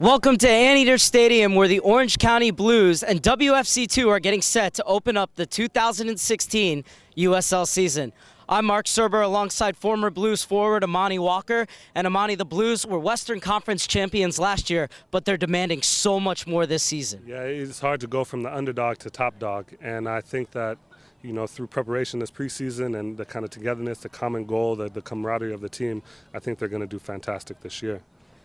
Welcome to Anteater Stadium, where the Orange County Blues and WFC2 are getting set to open up the 2016 USL season. I'm Mark Serber alongside former Blues forward Amani Walker. And Amani, the Blues were Western Conference champions last year, but they're demanding so much more this season. Yeah, it's hard to go from the underdog to top dog. And I think that, through preparation this preseason and the kind of togetherness, the common goal, the camaraderie of the team, I think they're going to do fantastic this year.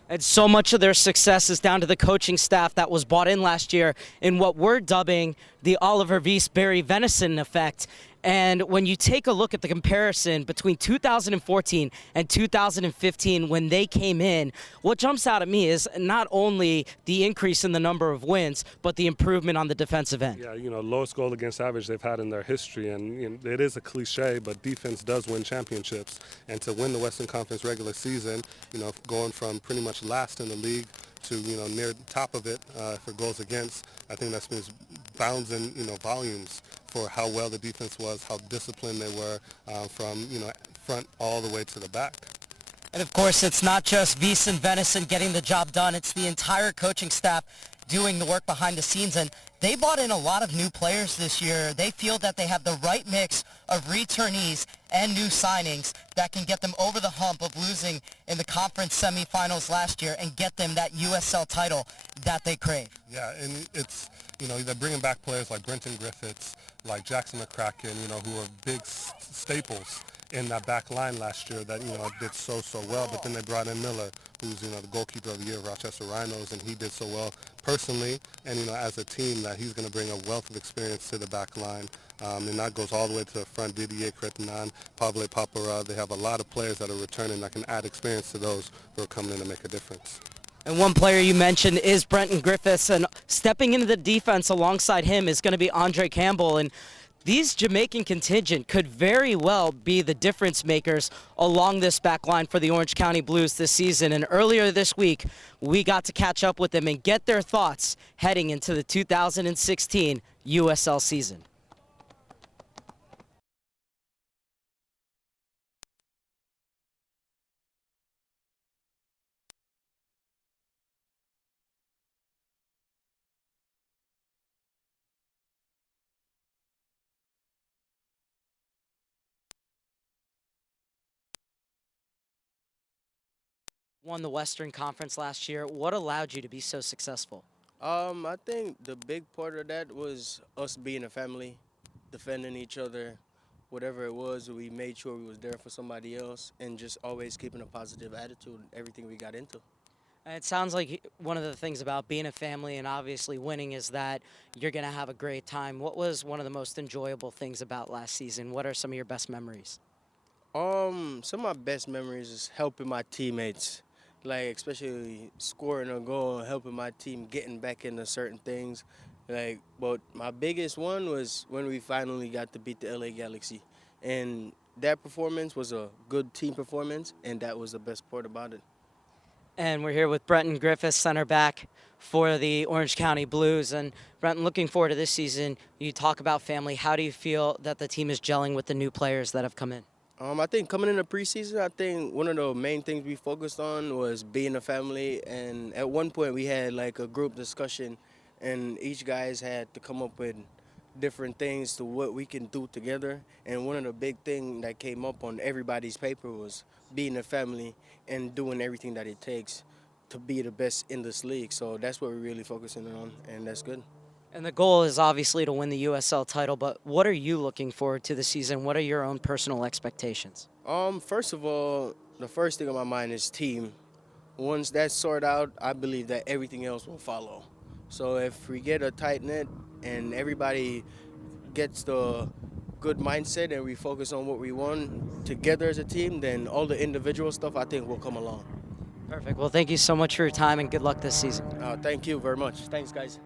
And so much of their success is down to the coaching staff that was brought in last year in what we're dubbing the Oliver Wiese Barry Venison effect. And when you take a look at the comparison between 2014 and 2015 when they came in, what jumps out at me is not only the increase in the number of wins, but the improvement on the defensive end. Yeah, lowest goal against average they've had in their history. And it is a cliche, but defense does win championships. And to win the Western Conference regular season, going from pretty much last in the league to, near top of it for goals against, I think that speaks bounds and, volumes for how well the defense was, how disciplined they were from, front all the way to the back. And of course, it's not just Wiese and Venison getting the job done. It's the entire coaching staff doing the work behind the scenes. And they brought in a lot of new players this year. They feel that they have the right mix of returnees and new signings that can get them over the hump of losing in the conference semifinals last year and get them that USL title that they crave. Yeah, and it's, they're bringing back players like Brenton Griffiths, like Jackson McCracken, who are big staples in that back line last year that, did so well. But then they brought in Miller, who's, the goalkeeper of the year of Rochester Rhinos, and he did so well personally and, as a team that he's going to bring a wealth of experience to the back line. And that goes all the way to the front. Didier Cretinan, Pavle Papara. They have a lot of players that are returning that can add experience to those who are coming in to make a difference. And one player you mentioned is Brenton Griffiths, and stepping into the defense alongside him is going to be Andre Campbell. And these Jamaican contingent could very well be the difference makers along this back line for the Orange County Blues this season. And earlier this week, we got to catch up with them and get their thoughts heading into the 2016 USL season. Won the Western Conference last year. What allowed you to be so successful? I think the big part of that was us being a family, defending each other. Whatever it was, we made sure we was there for somebody else and just always keeping a positive attitude in everything we got into. And it sounds like one of the things about being a family and obviously winning is that you're going to have a great time. What was one of the most enjoyable things about last season? What are some of your best memories? Some of my best memories is helping my teammates. Like, especially scoring a goal and helping my team getting back into certain things. But my biggest one was when we finally got to beat the LA Galaxy. And that performance was a good team performance, and that was the best part about it. And we're here with Brenton Griffiths, center back for the Orange County Blues. And Brenton, looking forward to this season, you talk about family. How do you feel that the team is gelling with the new players that have come in? I think coming into preseason, I think one of the main things we focused on was being a family. And at one point, we had like a group discussion, and each guys had to come up with different things to what we can do together. And one of the big things that came up on everybody's paper was being a family and doing everything that it takes to be the best in this league. So that's what we're really focusing on, and that's good. And the goal is obviously to win the USL title, but what are you looking forward to the season? What are your own personal expectations? First of all, the first thing on my mind is team. Once that's sorted out, I believe that everything else will follow. So if we get a tight knit and everybody gets the good mindset and we focus on what we want together as a team, then all the individual stuff I think will come along. Perfect. Well, thank you so much for your time and good luck this season. Thank you very much. Thanks, guys.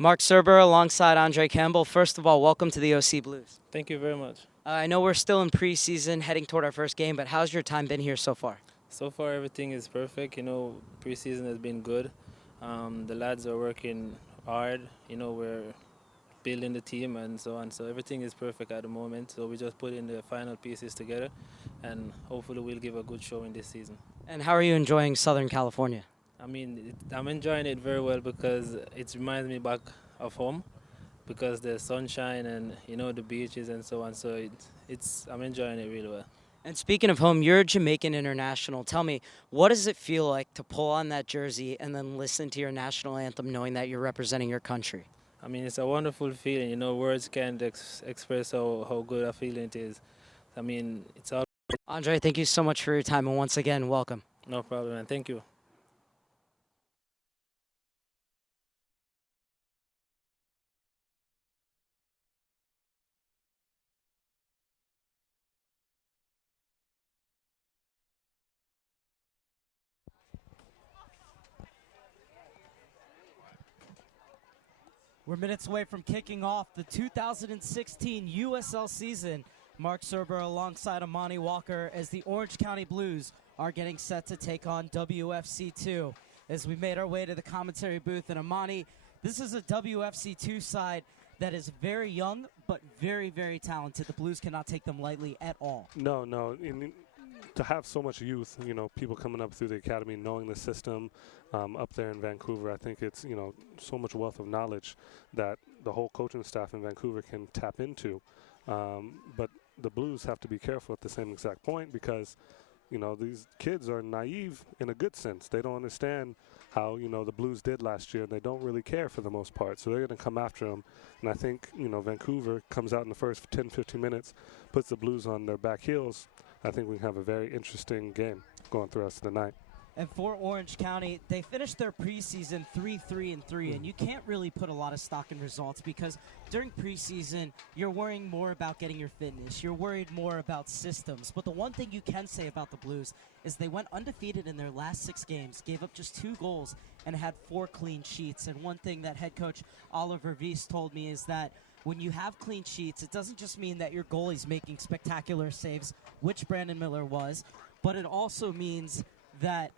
Mark Serber alongside Andre Campbell. First of all, welcome to the OC Blues. Thank you very much. I know we're still in preseason, heading toward our first game, but how's your time been here so far? So far, everything is perfect. Preseason has been good. The lads are working hard. We're building the team and so on. So everything is perfect at the moment. So we just put in the final pieces together, and hopefully we'll give a good show in this season. And how are you enjoying Southern California? I mean, I'm enjoying it very well because it reminds me back of home, because the sunshine and the beaches and so on. So I'm enjoying it really well. And speaking of home, you're a Jamaican international. Tell me, what does it feel like to pull on that jersey and then listen to your national anthem knowing that you're representing your country? I mean, it's a wonderful feeling. Words can't express how good a feeling it is. I mean, it's all. Andre, thank you so much for your time, and once again, welcome. No problem, and thank you. We're minutes away from kicking off the 2016 USL season. Mark Serber alongside Amani Walker as the Orange County Blues are getting set to take on WFC2. As we made our way to the commentary booth, and Amani, this is a WFC2 side that is very young but very, very talented. The Blues cannot take them lightly at all. No. To have so much youth, people coming up through the academy, knowing the system up there in Vancouver, I think it's, so much wealth of knowledge that the whole coaching staff in Vancouver can tap into. But the Blues have to be careful at the same exact point because, these kids are naive in a good sense. They don't understand how, the Blues did last year, and they don't really care for the most part. So they're going to come after them. And I think, Vancouver comes out in the first 10, 15 minutes, puts the Blues on their back heels. I think we can have a very interesting game going through the rest of the night. And for Orange County, they finished their preseason 3-3-3, and you can't really put a lot of stock in results because during preseason, you're worrying more about getting your fitness. You're worried more about systems. But the one thing you can say about the Blues is they went undefeated in their last 6 games, gave up just 2 goals, and had 4 clean sheets. And one thing that head coach Oliver Weiss told me is that when you have clean sheets, it doesn't just mean that your goalie's making spectacular saves, which Brandon Miller was, but it also means that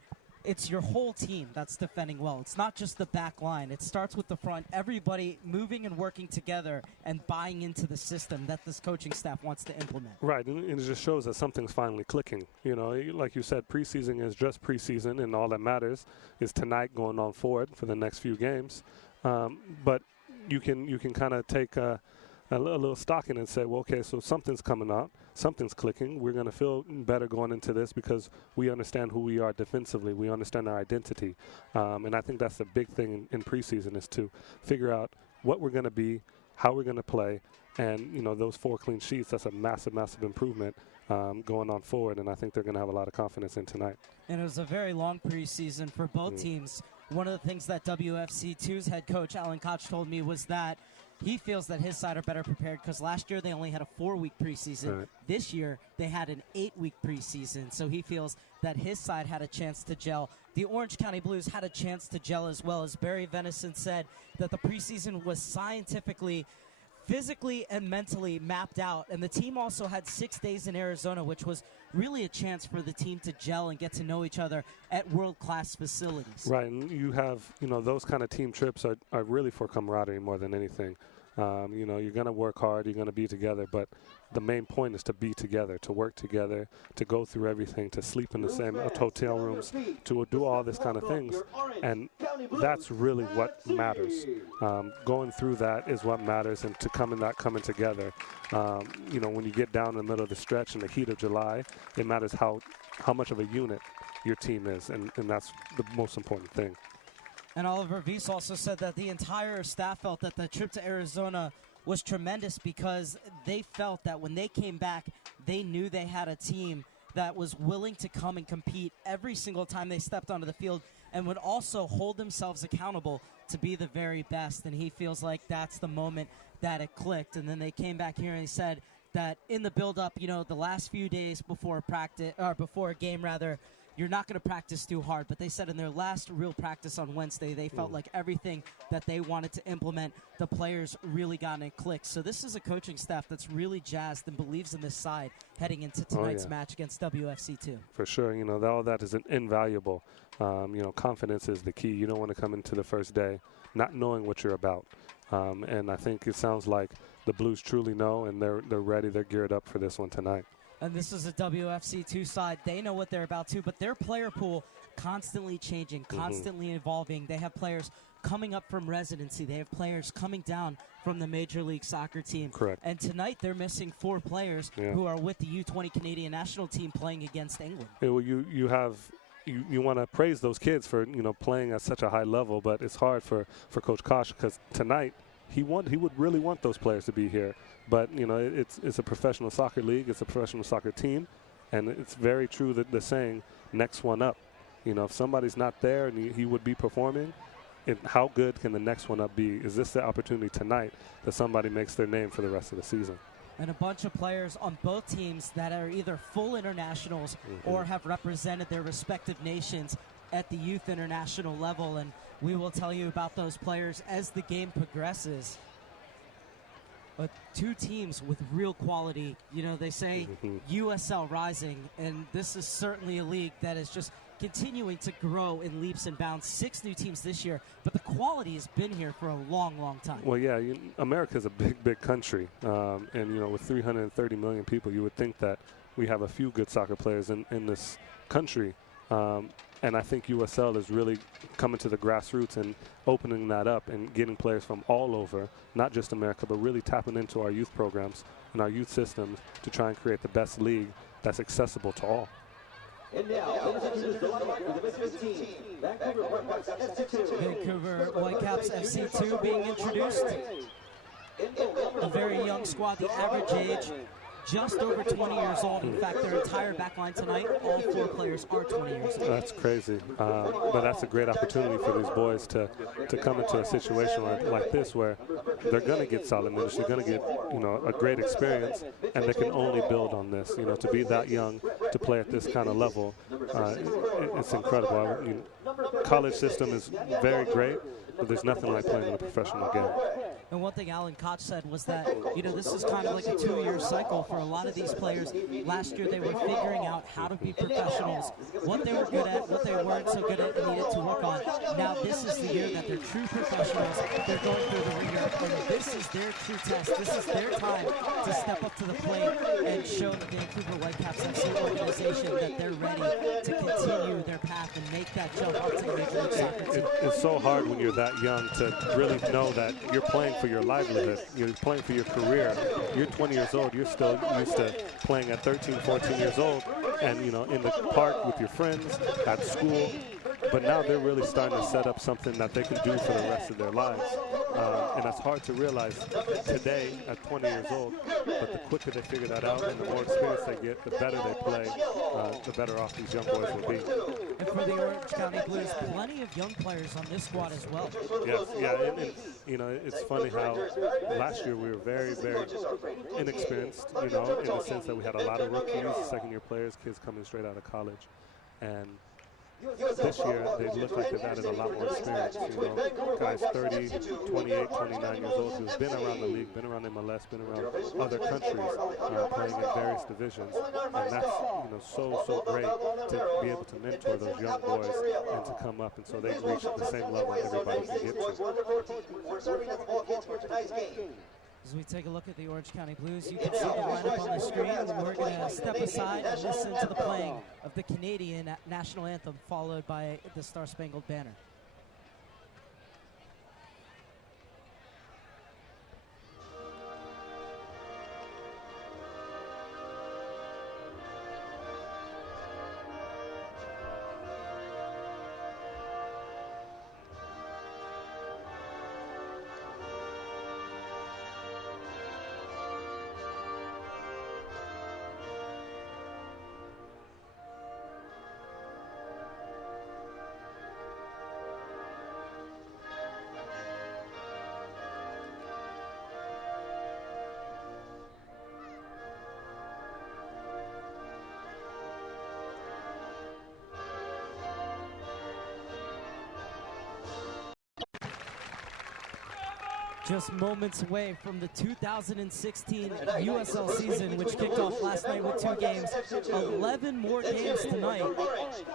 it's your whole team that's defending well. It's not just the back line. It starts with the front, everybody moving and working together and buying into the system that this coaching staff wants to implement. Right, and it just shows that something's finally clicking. Like you said, preseason is just preseason, and all that matters is tonight going on forward for the next few games. But you can kind of take a little stock in and say, well, okay, so something's coming out, something's clicking. We're going to feel better going into this because we understand who we are defensively. We understand our identity. And I think that's the big thing in preseason is to figure out what we're going to be, how we're going to play. And, those 4 clean sheets, that's a massive, massive improvement going on forward. And I think they're going to have a lot of confidence in tonight. And it was a very long preseason for both teams. One of the things that WFC2's head coach, Alan Koch, told me was that he feels that his side are better prepared because last year they only had a 4-week preseason. Right. This year they had an 8-week preseason. So he feels that his side had a chance to gel. The Orange County Blues had a chance to gel as well. As Barry Venison said, that the preseason was scientifically, physically, and mentally mapped out. And the team also had 6 days in Arizona, which was really a chance for the team to gel and get to know each other at world-class facilities. Right, and you have, those kind of team trips are really for camaraderie more than anything. You're going to work hard, you're going to be together, but the main point is to be together, to work together, to go through everything, to sleep in the same hotel rooms, to do all this kind of things. And that's really what matters. Going through that is what matters, and to coming together. When you get down in the middle of the stretch in the heat of July, it matters how much of a unit your team is, and that's the most important thing. And Oliver Weiss also said that the entire staff felt that the trip to Arizona was tremendous because they felt that when they came back, they knew they had a team that was willing to come and compete every single time they stepped onto the field and would also hold themselves accountable to be the very best. And he feels like that's the moment that it clicked. And then they came back here and he said that in the build-up, the last few days before practice, or before a game rather, you're not going to practice too hard. But they said in their last real practice on Wednesday, they felt like everything that they wanted to implement, the players really got in click. So this is a coaching staff that's really jazzed and believes in this side heading into tonight's match against WFC2. For sure. All that is invaluable. Confidence is the key. You don't want to come into the first day not knowing what you're about. And I think it sounds like the Blues truly know, and they're ready. They're geared up for this one tonight. And this is a WFC2 side. They know what they're about to, but their player pool constantly changing, constantly evolving. They have players coming up from residency. They have players coming down from the Major League Soccer team. Correct. And tonight they're missing 4 players who are with the U20 Canadian national team playing against England. Yeah, well, you want to praise those kids for playing at such a high level, but it's hard for Coach Kosh because tonight he would really want those players to be here. But it's a professional soccer league, it's a professional soccer team, and it's very true that the saying next one up. If somebody's not there and he would be performing, how good can the next one up be? Is this the opportunity tonight that somebody makes their name for the rest of the season? And a bunch of players on both teams that are either full internationals or have represented their respective nations at the youth international level. And we will tell you about those players as the game progresses. But 2 teams with real quality. They say USL rising, and this is certainly a league that is just continuing to grow in leaps and bounds. 6 new teams this year, but the quality has been here for a long, long time. Well, yeah, America's a big, big country, and with 330 million people, you would think that we have a few good soccer players in this country. And I think USL is really coming to the grassroots and opening that up and getting players from all over, not just America, but really tapping into our youth programs and our youth systems to try and create the best league that's accessible to all. And now, Vancouver Whitecaps FC2 being introduced. A very young squad, the average age just over 20 years old. In fact, their entire backline tonight, all 4 players are 20 years old. That's crazy. But that's a great opportunity for these boys to come into a situation like this where they're going to get solid minutes. They're going to get, a great experience, and they can only build on this. To be that young, to play at this kind of level, it's incredible. College system is very great, but there's nothing like playing in a professional game. And one thing Alan Koch said was that, this is kind of like a 2-year cycle for a lot of these players. Last year they were figuring out how to be professionals, what they were good at, what they weren't so good at and needed to work on. Now this is the year that they're true professionals. They're going through the ringer, and this is their true test. This is their time to step up to the plate and show the Vancouver Whitecaps FC organization that they're ready to continue their path and make that jump up to the Major League Soccer team. It's so hard when you're that young to really know that you're playing for your livelihood. You're playing for your career. You're 20 years old. You're still used to playing at 13, 14 years old and, in the park with your friends, at school. But now they're really starting to set up something that they can do for the rest of their lives. And that's hard to realize today at 20 years old. But the quicker they figure that out and the more experience they get, the better they play, the better off these young boys will be. And for the Orange County Blues, plenty of young players on this squad as well. Yes, yeah, and it's funny how last year we were very, very inexperienced, in the sense that we had a lot of rookies, second-year players, kids coming straight out of college. And this year, they look like they've added a lot more experience. Guys 30, 28, 29 years old who've been around the league, been around MLS, been around other countries, playing in various divisions. And that's, so great to be able to mentor those young boys and to come up. And so they've reached the same level everybody can get to. As we take a look at the Orange County Blues, you can see the lineup on the screen. We're going to step aside and listen to the playing of the Canadian national anthem, followed by the Star Spangled Banner. Just moments away from the 2016 USL season, which kicked off last night with 2 games. 11 more games tonight.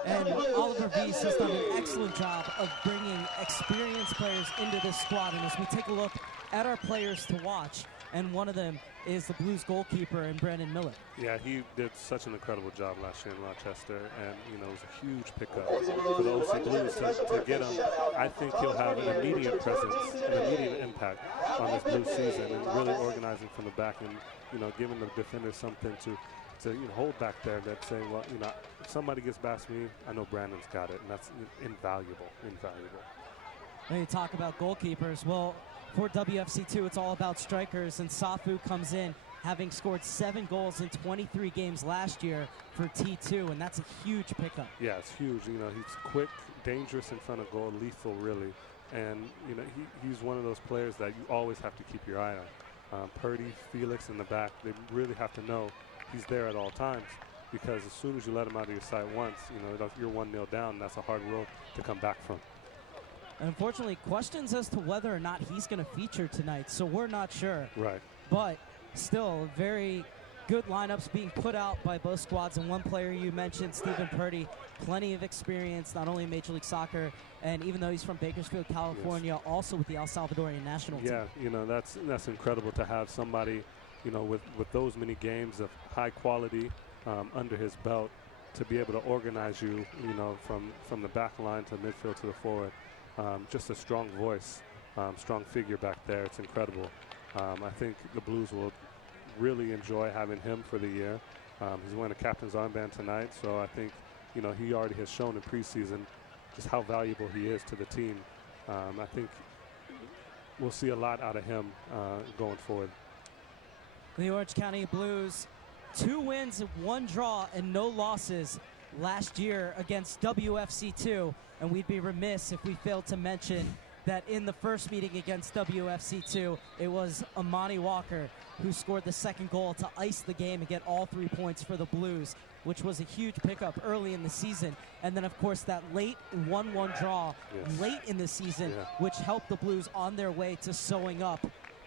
And Oliver Weiss has done an excellent job of bringing experienced players into this squad. And as we take a look at our players to watch, and one of them is the Blues goalkeeper and Brandon Miller. Yeah, he did such an incredible job last year in Rochester, and it was a huge pickup for the OC Blues to get him. I think he'll have an immediate presence, an immediate impact on this Blues season, and really organizing from the back and giving the defenders something to hold back there. That's saying, well, if somebody gets past me, I know Brandon's got it, and that's invaluable. When you talk about goalkeepers, well, for WFC2, it's all about strikers, and Safu comes in having scored 7 goals in 23 games last year for T2, and that's a huge pickup. Yeah, it's huge. He's quick, dangerous in front of goal, lethal really, and he's one of those players that you always have to keep your eye on. Purdy, Felix in the back, they really have to know he's there at all times, because as soon as you let him out of your sight once, you're 1-0 down. That's a hard road to come back from. Unfortunately, questions as to whether or not he's going to feature tonight, so we're not sure. Right. But still, very good lineups being put out by both squads. And one player you mentioned, Stephen Purdy, plenty of experience, not only in Major League Soccer, and even though he's from Bakersfield, California, yes, also with the El Salvadorian national team. Yeah, that's incredible to have somebody, with those many games of high quality under his belt, to be able to organize you, from the back line to midfield to the forward. Just a strong voice, strong figure back there. It's incredible. I think the Blues will really enjoy having him for the year. He's wearing a captain's armband tonight, so I think he already has shown in preseason just how valuable he is to the team. I think we'll see a lot out of him going forward. The Orange County Blues, 2 wins, 1 draw, and no losses last year against WFC2, and we'd be remiss if we failed to mention that in the first meeting against WFC2, it was Amani Walker who scored the 2nd goal to ice the game and get all 3 points for the Blues, which was a huge pickup early in the season. And then, of course, that late 1-1 draw, yes, late in the season, yeah, which helped the Blues on their way to sewing up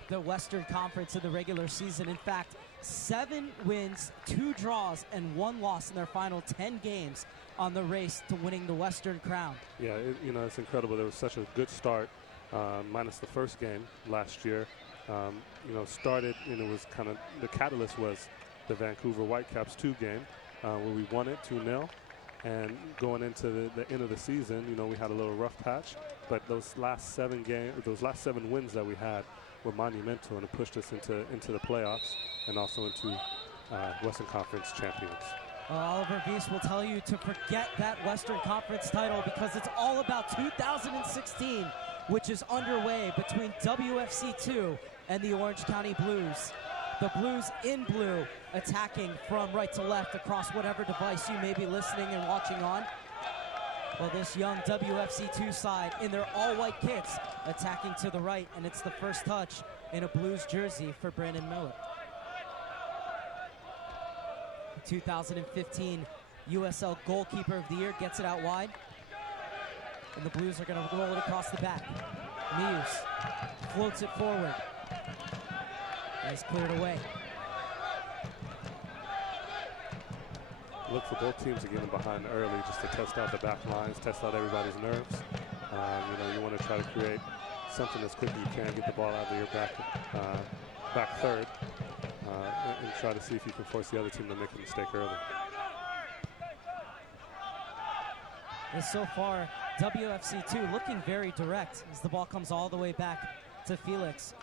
the Western Conference in the regular season. In fact, 7 wins, 2 draws, and 1 loss in their final 10 games on the race to winning the Western Crown. Yeah, it's incredible. There was such a good start, minus the first game last year. Started, and it was kind of, the catalyst was the Vancouver Whitecaps 2 game, where we won it 2-0. And going into the end of the season, we had a little rough patch, but those last 7 wins that we had were monumental, and it pushed us into the playoffs and also into Western Conference champions. Oliver Weiss will tell you to forget that Western Conference title, because it's all about 2016, which is underway between WFC2 and the Orange County Blues. The Blues in blue, attacking from right to left across whatever device you may be listening and watching on. Well, this young WFC2 side in their all-white kits attacking to the right, and it's the first touch in a Blues jersey for Brandon Miller. 2015 USL Goalkeeper of the Year gets it out wide, and the Blues are going to roll it across the back. Muse floats it forward. And he's cleared away. Look for both teams to get in behind early, just to test out the back lines, test out everybody's nerves. You want to try to create something as quick as you can, get the ball out of your back third, and try to see if you can force the other team to make a mistake early. And so far, WFC2 looking very direct as the ball comes all the way back to Felix.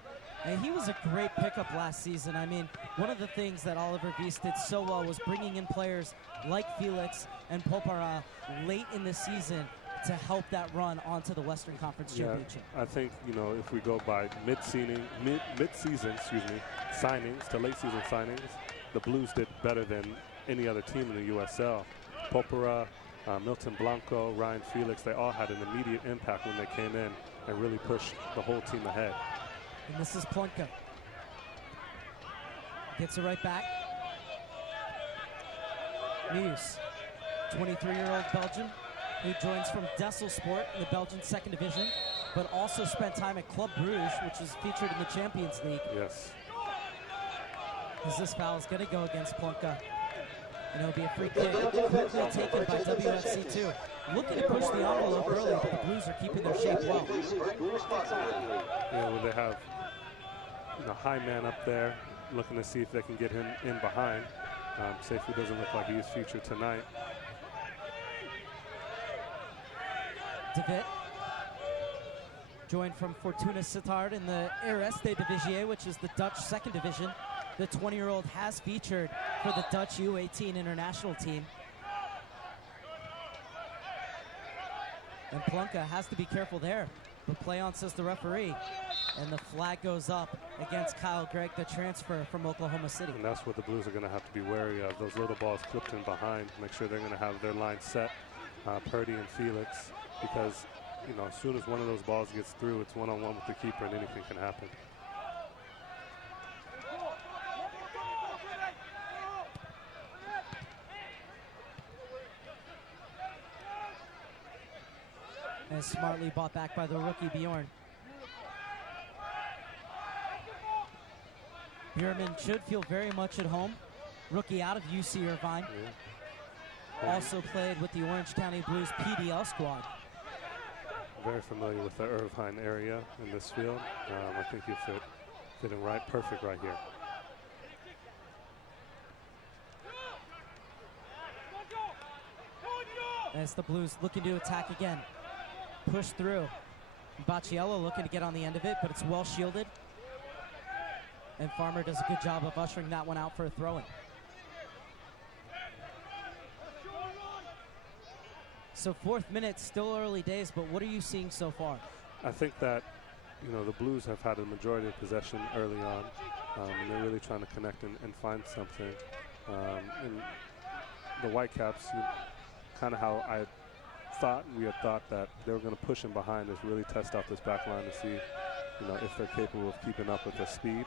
And he was a great pickup last season. I mean, one of the things that Oliver Weiss did so well was bringing in players like Felix and Popara late in the season to help that run onto the Western Conference Championship. I think, if we go by mid-season signings to late season signings, the Blues did better than any other team in the USL. Popara, Milton Blanco, Ryan Felix, they all had an immediate impact when they came in and really pushed the whole team ahead. And this is Plonka. Gets it right back. Muse, 23-year-old Belgian, who joins from Desselsport in the Belgian 2nd Division, but also spent time at Club Bruges, which is featured in the Champions League. Yes. As this foul is going to go against Plonka. And it'll be a free kick, quickly taken by WFC2. Looking to push the envelope early, but the Blues are keeping their shape well. They have high man up there, looking to see if they can get him in behind. Safely doesn't look like he's featured tonight. DeWitt, joined from Fortuna Sittard in the Eerste Divisie, which is the Dutch second division. The 20-year-old has featured for the Dutch U18 international team. And Plunka has to be careful there. But play on, says the referee. And the flag goes up against Kyle Gregg, the transfer from Oklahoma City. And that's what the Blues are going to have to be wary of. Those little balls clipped in behind. Make sure they're going to have their line set, Purdy and Felix, because as soon as one of those balls gets through, it's one-on-one with the keeper and anything can happen. And smartly bought back by the rookie Bjorn. Bjorman should feel very much at home. Rookie out of UC Irvine. Yeah. Also played with the Orange County Blues PDL squad. Very familiar with the Irvine area in this field. I think he'll fit in perfect right here. As the Blues looking to attack again. Push through. Bacciello looking to get on the end of it, but it's well shielded. And Farmer does a good job of ushering that one out for a throw-in. So fourth minute, still early days, but what are you seeing so far? I think that, the Blues have had a majority of possession early on, and they're really trying to connect and find something. And the Whitecaps, kind of how we had thought that they were going to push him behind is really test out this back line to see, if they're capable of keeping up with the speed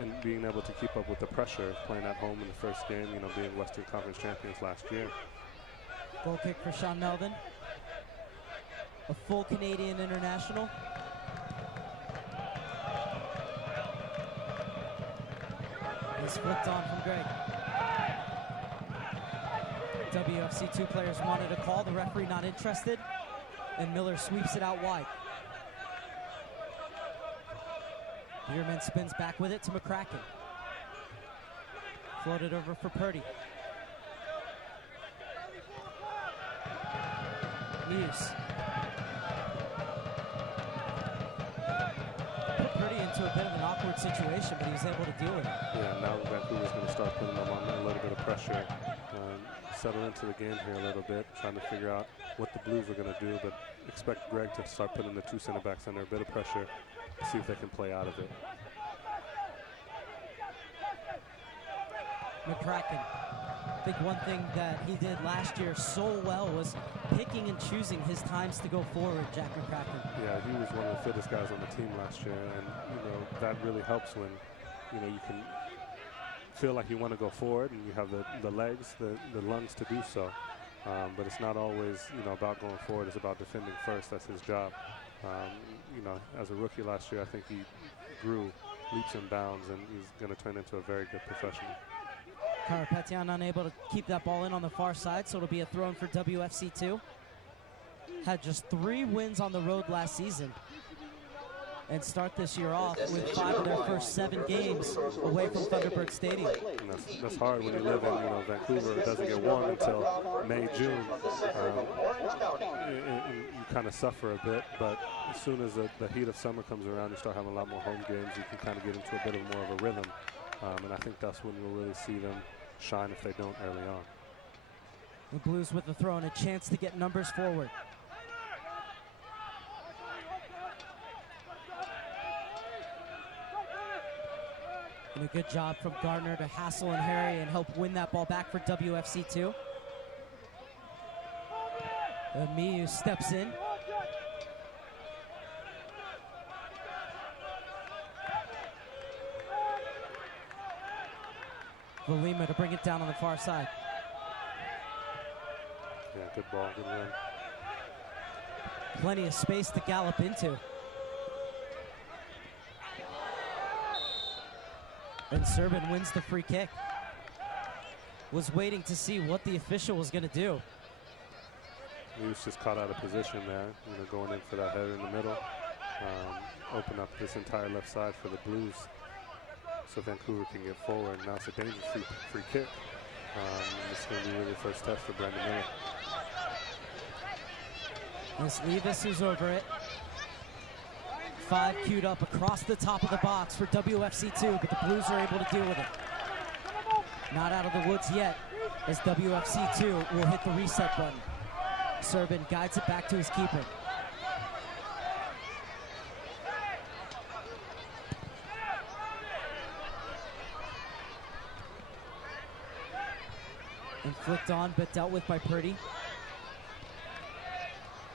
and being able to keep up with the pressure, playing at home in the first game, being Western Conference champions last year. Goal kick for Sean Melvin. A full Canadian international. He's flipped on from Gregg. WFC2 players wanted a call, the referee not interested, and Miller sweeps it out wide. Bierman spins back with it to McCracken. Floated over for Purdy. Muse. Put Purdy into a bit of an awkward situation, but he was able to deal with it. Yeah, now Vancouver's going to start putting them on a little bit of pressure. Settle into the game here a little bit, trying to figure out what the Blues are going to do, but expect Gregg to start putting the two center backs under a bit of pressure to see if they can play out of it. McCracken. I think one thing that he did last year so well was picking and choosing his times to go forward, Jack McCracken. Yeah, he was one of the fittest guys on the team last year, and that really helps when you can feel like you want to go forward and you have the legs, the lungs to do so. But it's not always about going forward. It's about defending first. That's his job. As a rookie last year, I think he grew leaps and bounds, and he's going to turn into a very good professional. Karapetian unable to keep that ball in on the far side, so it'll be a throw-in for WFC2. Had just 3 wins on the road last season, and start this year off with 5 of their first 7 games away from Thunderbird Stadium. And that's hard when you live in Vancouver. It doesn't get warm until May, June. You kind of suffer a bit, but as soon as the heat of summer comes around, you start having a lot more home games. You can kind of get into a bit more of a rhythm, and I think that's when you'll really see them shine if they don't early on. The Blues with the throw and a chance to get numbers forward. And a good job from Gardner to hassle and Harry and help win that ball back for WFC2. Miu steps in. Valima to bring it down on the far side. Yeah, good ball, good win. Plenty of space to gallop into. And Serban wins the free kick. Was waiting to see what the official was going to do. He was just caught out of position there, going in for that header in the middle. open up this entire left side for the Blues so Vancouver can get forward. Now it's a dangerous free kick. This is going to be really the first test for Brandon Miller. It's Levis who's over it. 5 queued up across the top of the box for WFC2, but the Blues are able to deal with it. Not out of the woods yet, as WFC2 will hit the reset button. Serbin guides it back to his keeper. And flicked on, but dealt with by Purdy.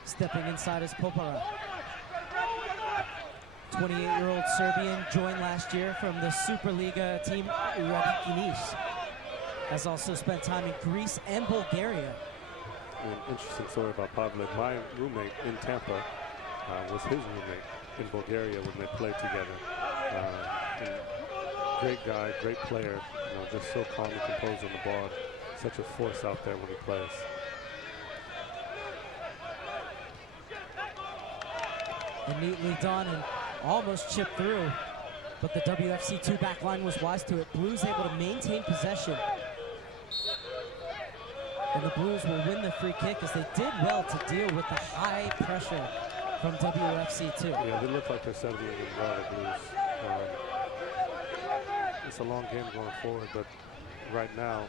Stepping inside is Popara. 28-year-old Serbian joined last year from the Superliga team Radiki Niš. Has also spent time in Greece and Bulgaria. An interesting story about Pavlik. My roommate in Tampa was his roommate in Bulgaria when they played together. Great guy, great player, just so calm and composed on the ball. Such a force out there when he plays. And neatly done and almost chipped through, but the WFC2 back line was wise to it. Blues able to maintain possession. And the Blues will win the free kick as they did well to deal with the high pressure from WFC2. Yeah, they look like they're settling in well, the Blues. It's a long game going forward, but right now,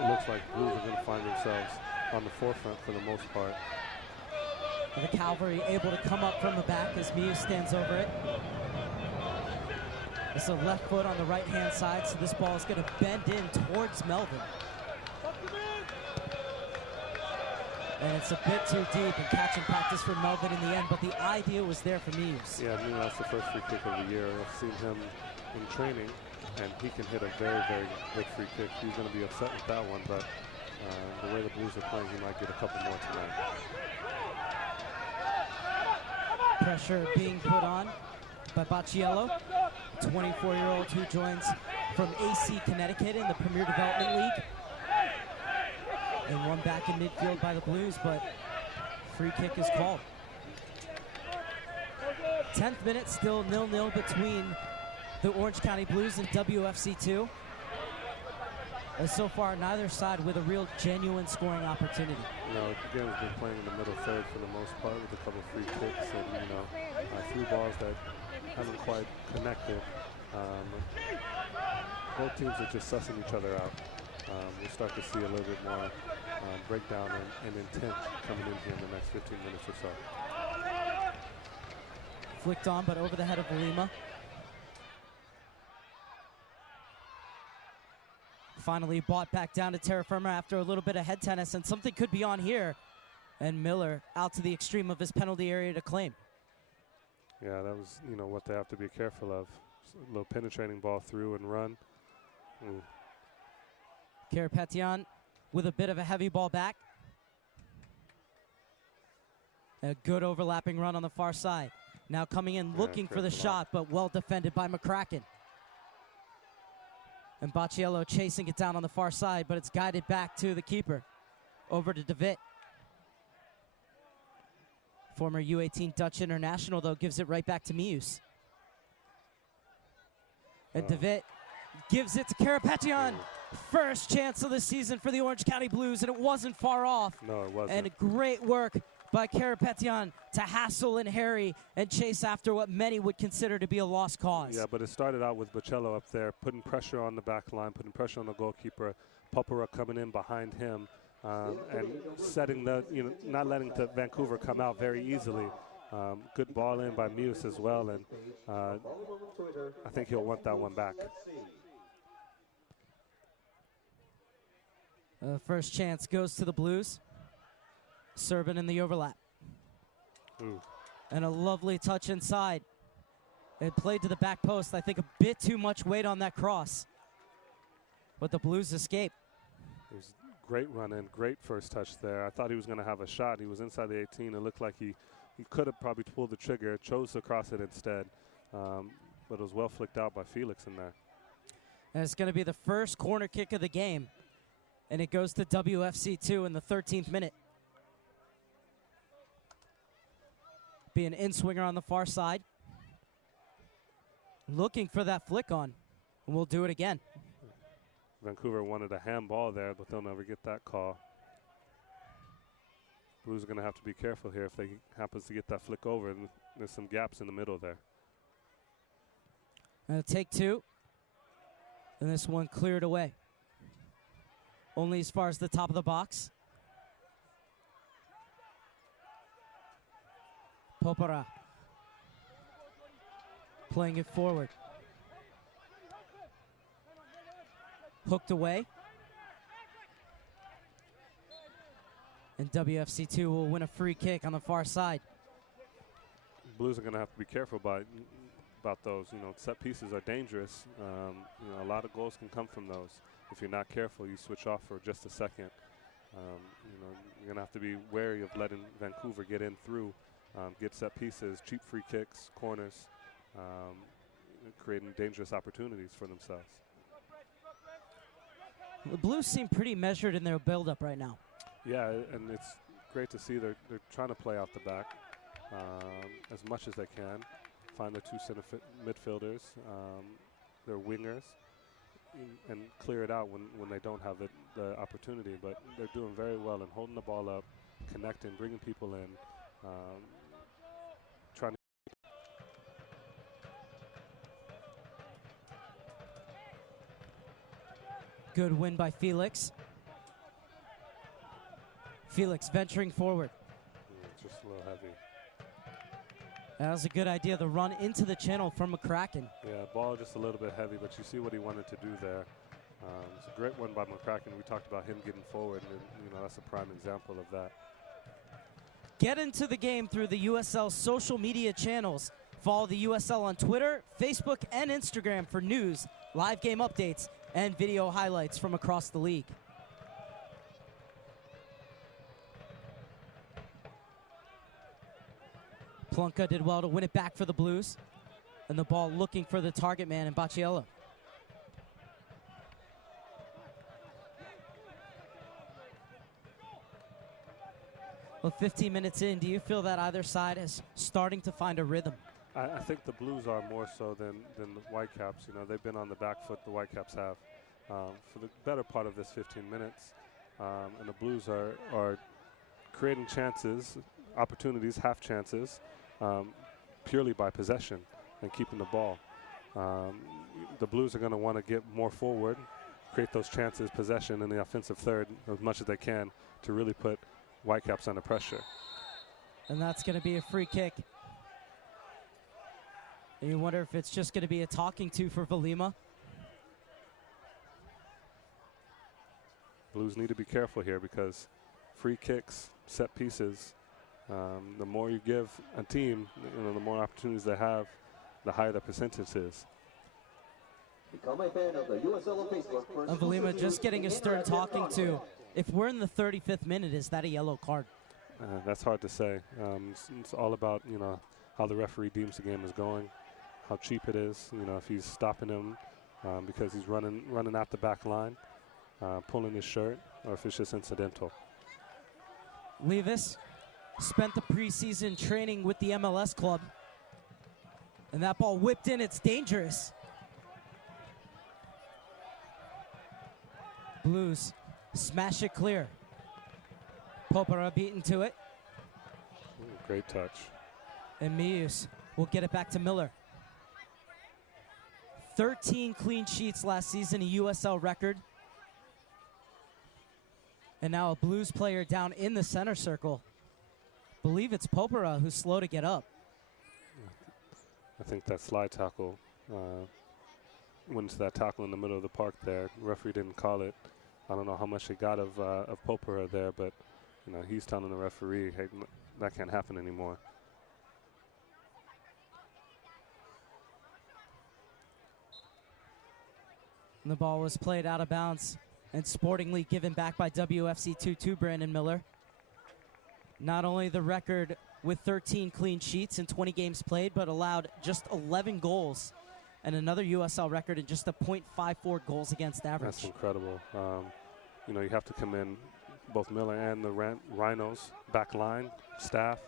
it looks like Blues are going to find themselves on the forefront for the most part. And the Cavalry able to come up from the back as Miu stands over it. It's a left foot on the right-hand side, so this ball is going to bend in towards Melvin. And it's a bit too deep and catch and practice for Melvin in the end, but the idea was there for Muse. Yeah, I mean, that's the first free kick of the year. I've seen him in training, and he can hit a very, very good free kick. He's going to be upset with that one, but the way the Blues are playing, he might get a couple more tonight. Pressure being put on by Bacciello, 24-year-old who joins from AC Connecticut in the Premier Development League. And one back in midfield by the Blues, but free kick is called. 10th minute, still 0-0 between the Orange County Blues and WFC2. And so far, neither side with a real genuine scoring opportunity. Again, has been playing in the middle third for the most part with a couple free kicks and, three balls that haven't quite connected. Both teams are just sussing each other out. We'll start to see a little bit more breakdown and intent coming in here in the next 15 minutes or so. Flicked on, but over the head of Lima. Finally brought back down to terra firma after a little bit of head tennis, and something could be on here. And Miller out to the extreme of his penalty area to claim. Yeah, that was, what they have to be careful of. A little penetrating ball through and run. Karapetyan with a bit of a heavy ball back. A good overlapping run on the far side. Now coming in looking for the shot, but well defended by McCracken. And Bacciello chasing it down on the far side, but it's guided back to the keeper. Over to DeWitt. Former U18 Dutch international, though, gives it right back to Muse. And DeWitt gives it to Karapetyan. First chance of the season for the Orange County Blues, and it wasn't far off. No, it wasn't. And great work by Karapetyan to hassle and harry and chase after what many would consider to be a lost cause. Yeah, but it started out with Bacciello up there, putting pressure on the back line, putting pressure on the goalkeeper. Popera coming in behind him and setting the, not letting the Vancouver come out very easily. Good ball in by Muse as well, and I think he'll want that one back. First chance goes to the Blues. Serbin in the overlap. Ooh. And a lovely touch inside. It played to the back post. I think a bit too much weight on that cross. But the Blues escape. It was great run in, great first touch there. I thought he was going to have a shot. He was inside the 18. It looked like he could have probably pulled the trigger, chose to cross it instead. But it was well flicked out by Felix in there. And it's going to be the first corner kick of the game. And it goes to WFC2 in the 13th minute. be an in-swinger on the far side. Looking for that flick on. And we'll do it again. Vancouver wanted a handball there, but they'll never get that call. Blues are going to have to be careful here if they happens to get that flick over. And there's some gaps in the middle there. And take two. And this one cleared away. Only as far as the top of the box. Popara playing it forward. Hooked away. And WFC2 will win a free kick on the far side. Blues are going to have to be careful about those. You know, set pieces are dangerous. You know, a lot of goals can come from those. If you're not careful, you switch off for just a second. You know, you're going to have to be wary of letting Vancouver get in through, get set pieces, cheap free kicks, corners, creating dangerous opportunities for themselves. The Blues seem pretty measured in their build-up right now. Yeah, and it's great to see they're trying to play out the back as much as they can. Find their two center midfielders, their wingers, and clear it out when they don't have the opportunity. But they're doing very well in holding the ball up, connecting, bringing people in, trying to. Good win by Felix. Felix venturing forward. Just a little heavy. That was a good idea, the run into the channel from McCracken. Yeah, ball just a little bit heavy, but you see what he wanted to do there. It's a great one by McCracken. We talked about him getting forward, and you know that's a prime example of that. Get into the game through the USL social media channels. Follow the USL on Twitter, Facebook, and Instagram for news, live game updates, and video highlights from across the league. Plunka did well to win it back for the Blues. And the ball looking for the target man in Baciello. Well, 15 minutes in, do you feel that either side is starting to find a rhythm? I think the Blues are more so than the Whitecaps. You know, they've been on the back foot, the Whitecaps have, for the better part of this 15 minutes. And the Blues are creating chances, opportunities, half chances, purely by possession and keeping the ball. The Blues are going to want to get more forward, create those chances, possession in the offensive third as much as they can to really put Whitecaps under pressure. And that's going to be a free kick. And you wonder if it's just going to be a talking to for Valima. Blues need to be careful here because free kicks, set pieces, the more you give a team, you know, the more opportunities they have, the higher the percentage is. Become a fan of the USL on Facebook. And Valima just getting a stern talking to. If we're in the 35th minute, is that a yellow card? That's hard to say. It's all about, you know, how the referee deems the game is going, how cheap it is. You know, if he's stopping him because he's running out the back line, pulling his shirt, or if it's just incidental. Levis spent the preseason training with the MLS club. And that ball whipped in. It's dangerous. Blues smash it clear. Popara beaten to it. Ooh, great touch. And Mius will get it back to Miller. 13 clean sheets last season, a USL record. And now a Blues player down in the center circle. Believe it's Popara who's slow to get up. I think that slide tackle went to that tackle in the middle of the park there. The referee didn't call it. I don't know how much they got of Popara there, but you know he's telling the referee, hey, that can't happen anymore. And the ball was played out of bounds and sportingly given back by WFC2 to Brandon Miller. Not only the record with 13 clean sheets in 20 games played, but allowed just 11 goals and another USL record in just a .54 goals against average. That's incredible. You know, you have to commend both Miller and the Rhinos back line staff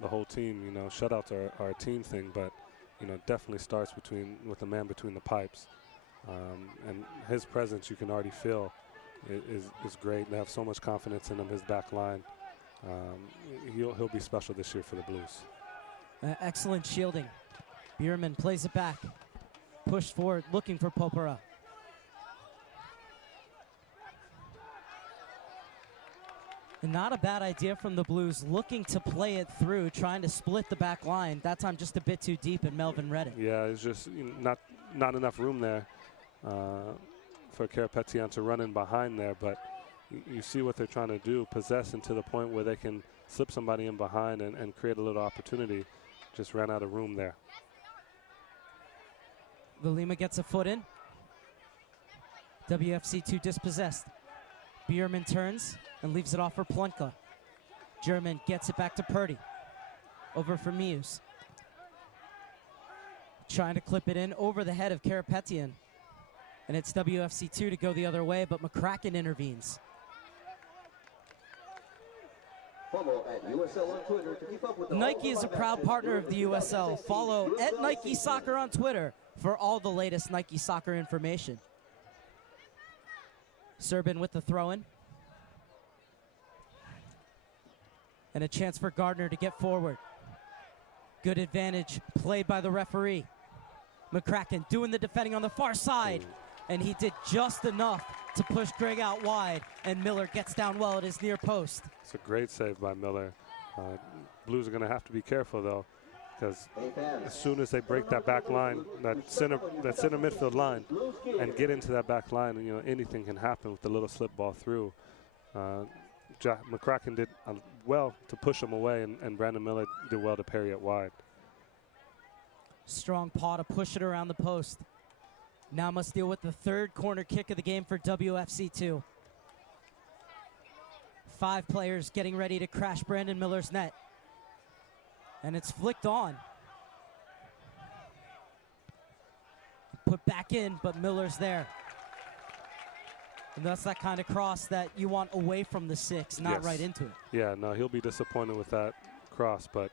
the whole team. You know, shutouts are a team thing, but you know, definitely starts with the man between the pipes. And his presence, you can already feel, is great. They have so much confidence in him. His back line, he'll be special this year for the Blues. Excellent shielding. Bierman plays it back, pushed forward, looking for Popera. And not a bad idea from the Blues, looking to play it through, trying to split the back line. That time just a bit too deep in Melvin Redden. Yeah, it's just not enough room there for Karapetyan to run in behind there, but you see what they're trying to do, possess into the point where they can slip somebody in behind and create a little opportunity. Just ran out of room there. Valima gets a foot in. WFC2 dispossessed. Bierman turns and leaves it off for Plunka. German gets it back to Purdy. Over for Muse. Trying to clip it in over the head of Karapetyan. And it's WFC2 to go the other way, but McCracken intervenes. Follow at USL on Twitter to keep up with the Nike is a proud partner of the USL. Follow at Nike Soccer on Twitter for all the latest Nike Soccer information. Serbin with the throw-in. And a chance for Gardner to get forward. Good advantage played by the referee. McCracken doing the defending on the far side. And he did just enough to push Greg out wide. And Miller gets down well at his near post. It's a great save by Miller. Blues are going to have to be careful, though, because as soon as they break that back line, that center midfield line, and get into that back line, you know, anything can happen with the little slip ball through. McCracken did well to push him away, and Brandon Miller did well to parry it wide. Strong paw to push it around the post. Now must deal with the third corner kick of the game for WFC2. 5 players getting ready to crash Brandon Miller's net. And it's flicked on. Put back in, but Miller's there. And that's that kind of cross that you want away from the 6, not right into it. Yeah, no, he'll be disappointed with that cross, but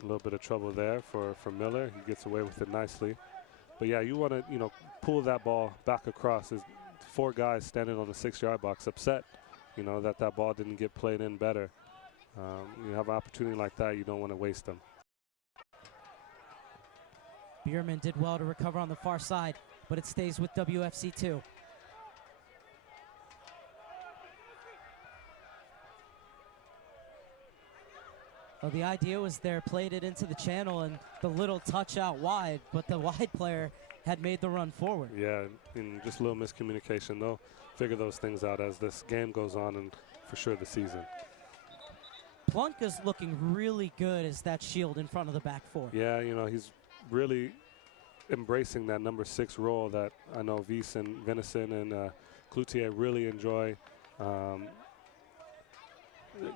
a little bit of trouble there for Miller. He gets away with it nicely. But yeah, you want to, you know, pull that ball back across. There's 4 guys standing on the 6-yard box upset, you know, that ball didn't get played in better. You have an opportunity like that, you don't want to waste them. Bierman did well to recover on the far side, but it stays with WFC2. Well, the idea was there, played it into the channel and the little touch out wide, but the wide player had made the run forward. Yeah, and just a little miscommunication. They'll figure those things out as this game goes on and for sure the season. Plunka's looking really good as that shield in front of the back 4. Yeah, you know, he's really embracing that number 6 role that I know Vies and Venison and Cloutier really enjoy.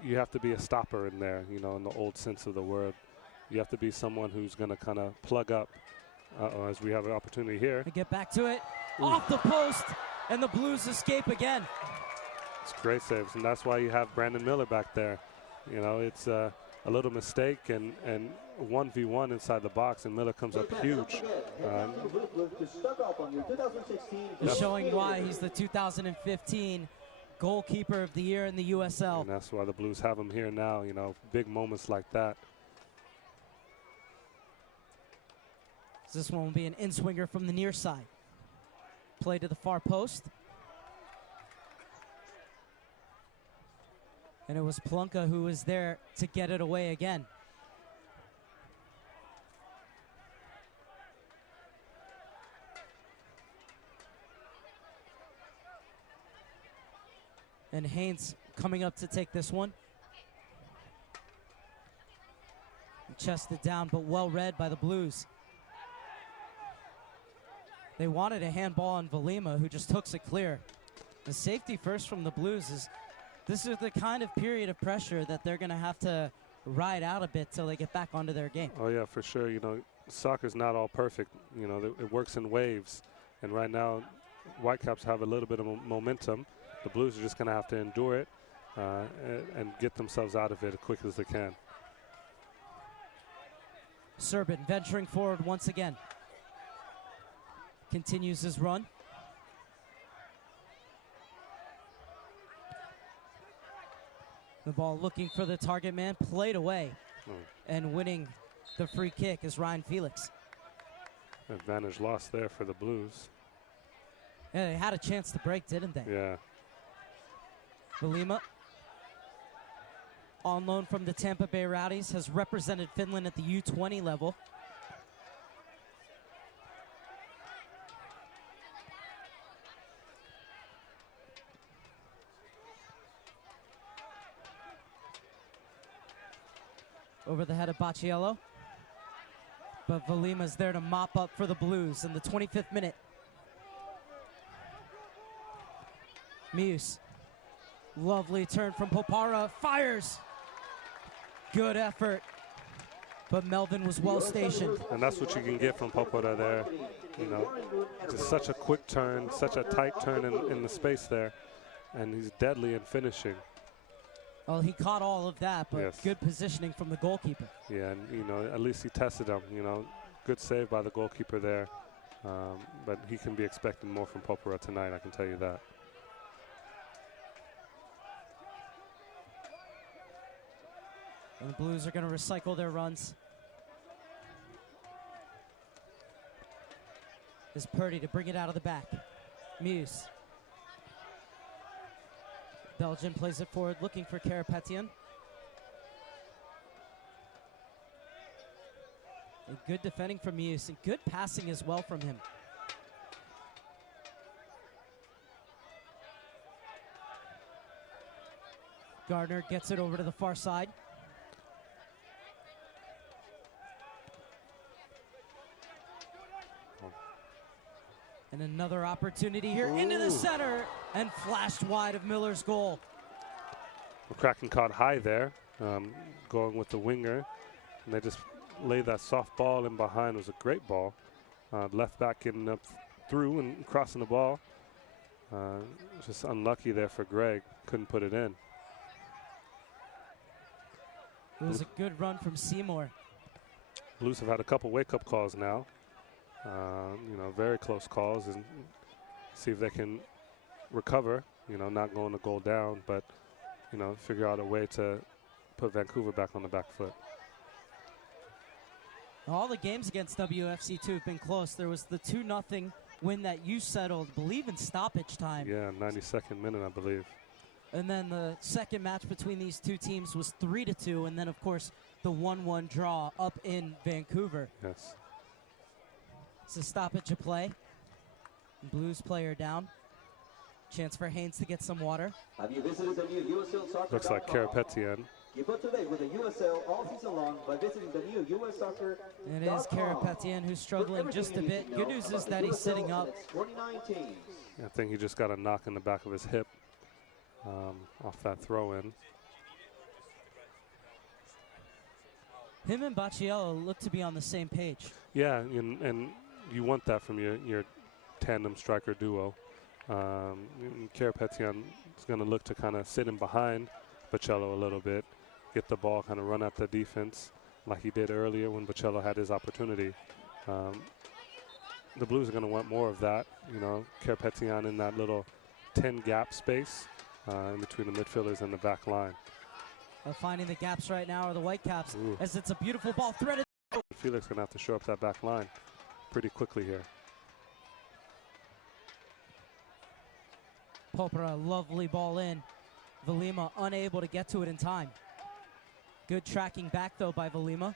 You have to be a stopper in there, you know, in the old sense of the word. You have to be someone who's going to kind of plug up as we have an opportunity here. And get back to it. Off the post, and the Blues escape again. It's great saves, and that's why you have Brandon Miller back there. You know, it's a little mistake and 1v1 inside the box, and Miller comes up huge. Showing why he's the 2015 goalkeeper of the year in the USL. And that's why the Blues have him here now, you know, big moments like that. This one will be an in-swinger from the near side. Play to the far post. And it was Plunka who was there to get it away again. And Haynes coming up to take this one. Chested down, but well read by the Blues. They wanted a handball on Valima, who just hooks it clear. The safety first from the Blues is, this is the kind of period of pressure that they're going to have to ride out a bit till they get back onto their game. Oh yeah, for sure. You know, soccer's not all perfect. You know, it works in waves. And right now, Whitecaps have a little bit of momentum. The Blues are just going to have to endure it and get themselves out of it as quick as they can. Serbin venturing forward once again. Continues his run. The ball looking for the target man, played away. And winning the free kick is Ryan Felix. Advantage lost there for the Blues. Yeah, they had a chance to break, didn't they? Yeah. Velima, on loan from the Tampa Bay Rowdies, has represented Finland at the U20 level. Over the head of Bacciello. But Velima's there to mop up for the Blues in the 25th minute. Muse. Lovely turn from Popara. Fires. Good effort. But Melvin was well stationed. And that's what you can get from Popara there. You know, just such a quick turn, such a tight turn in the space there. And he's deadly in finishing. Well, he caught all of that, but Yes. good positioning from the goalkeeper. Yeah, and you know, at least he tested him. You know, good save by the goalkeeper there. But he can be expecting more from Popara tonight, I can tell you that. And the Blues are going to recycle their runs. Is Purdy to bring it out of the back. Muse. Belgian plays it forward, looking for Karapetian. And good defending from Muse, and good passing as well from him. Gardner gets it over to the far side. And another opportunity here into the center and flashed wide of Miller's goal. McCracken caught high there, going with the winger. And they just laid that soft ball in behind. It was a great ball. Left back getting up through and crossing the ball. Just unlucky there for Greg. Couldn't put it in. It was a good run from Seymour. Blues have had a couple wake-up calls now. You know, very close calls, and see if they can recover, you know, not going to goal down, but, you know, figure out a way to put Vancouver back on the back foot. All the games against WFC2 have been close. There was the 2-0 win that you settled, I believe, in stoppage time. Yeah, 92nd minute, I believe. And then the second match between these two teams was 3-2, and then, of course, the 1-1 draw up in Vancouver. Yes. It's a stoppage of play. Blues player down. Chance for Haynes to get some water. Have you visited the new USL Looks like Karapetian. Keep up to date with the USL all season long by visiting the new US Soccer. It is Karapetian who's struggling just a bit. Good news is that he's sitting up. 2019. I think he just got a knock in the back of his hip off that throw-in. Him and Bacciello look to be on the same page. Yeah, and you want that from your tandem striker duo. Karapetian is going to look to kind of sit in behind Bocello a little bit, get the ball, kind of run at the defense like he did earlier when Bocello had his opportunity. The Blues are going to want more of that. You know, Karapetian in that little 10 gap space in between the midfielders and the back line. Finding the gaps right now are the Whitecaps, Ooh. as it's a beautiful ball threaded. Felix going to have to show up that back line pretty quickly here. Popera, lovely ball in. Velima unable to get to it in time. Good tracking back, though, by Velima.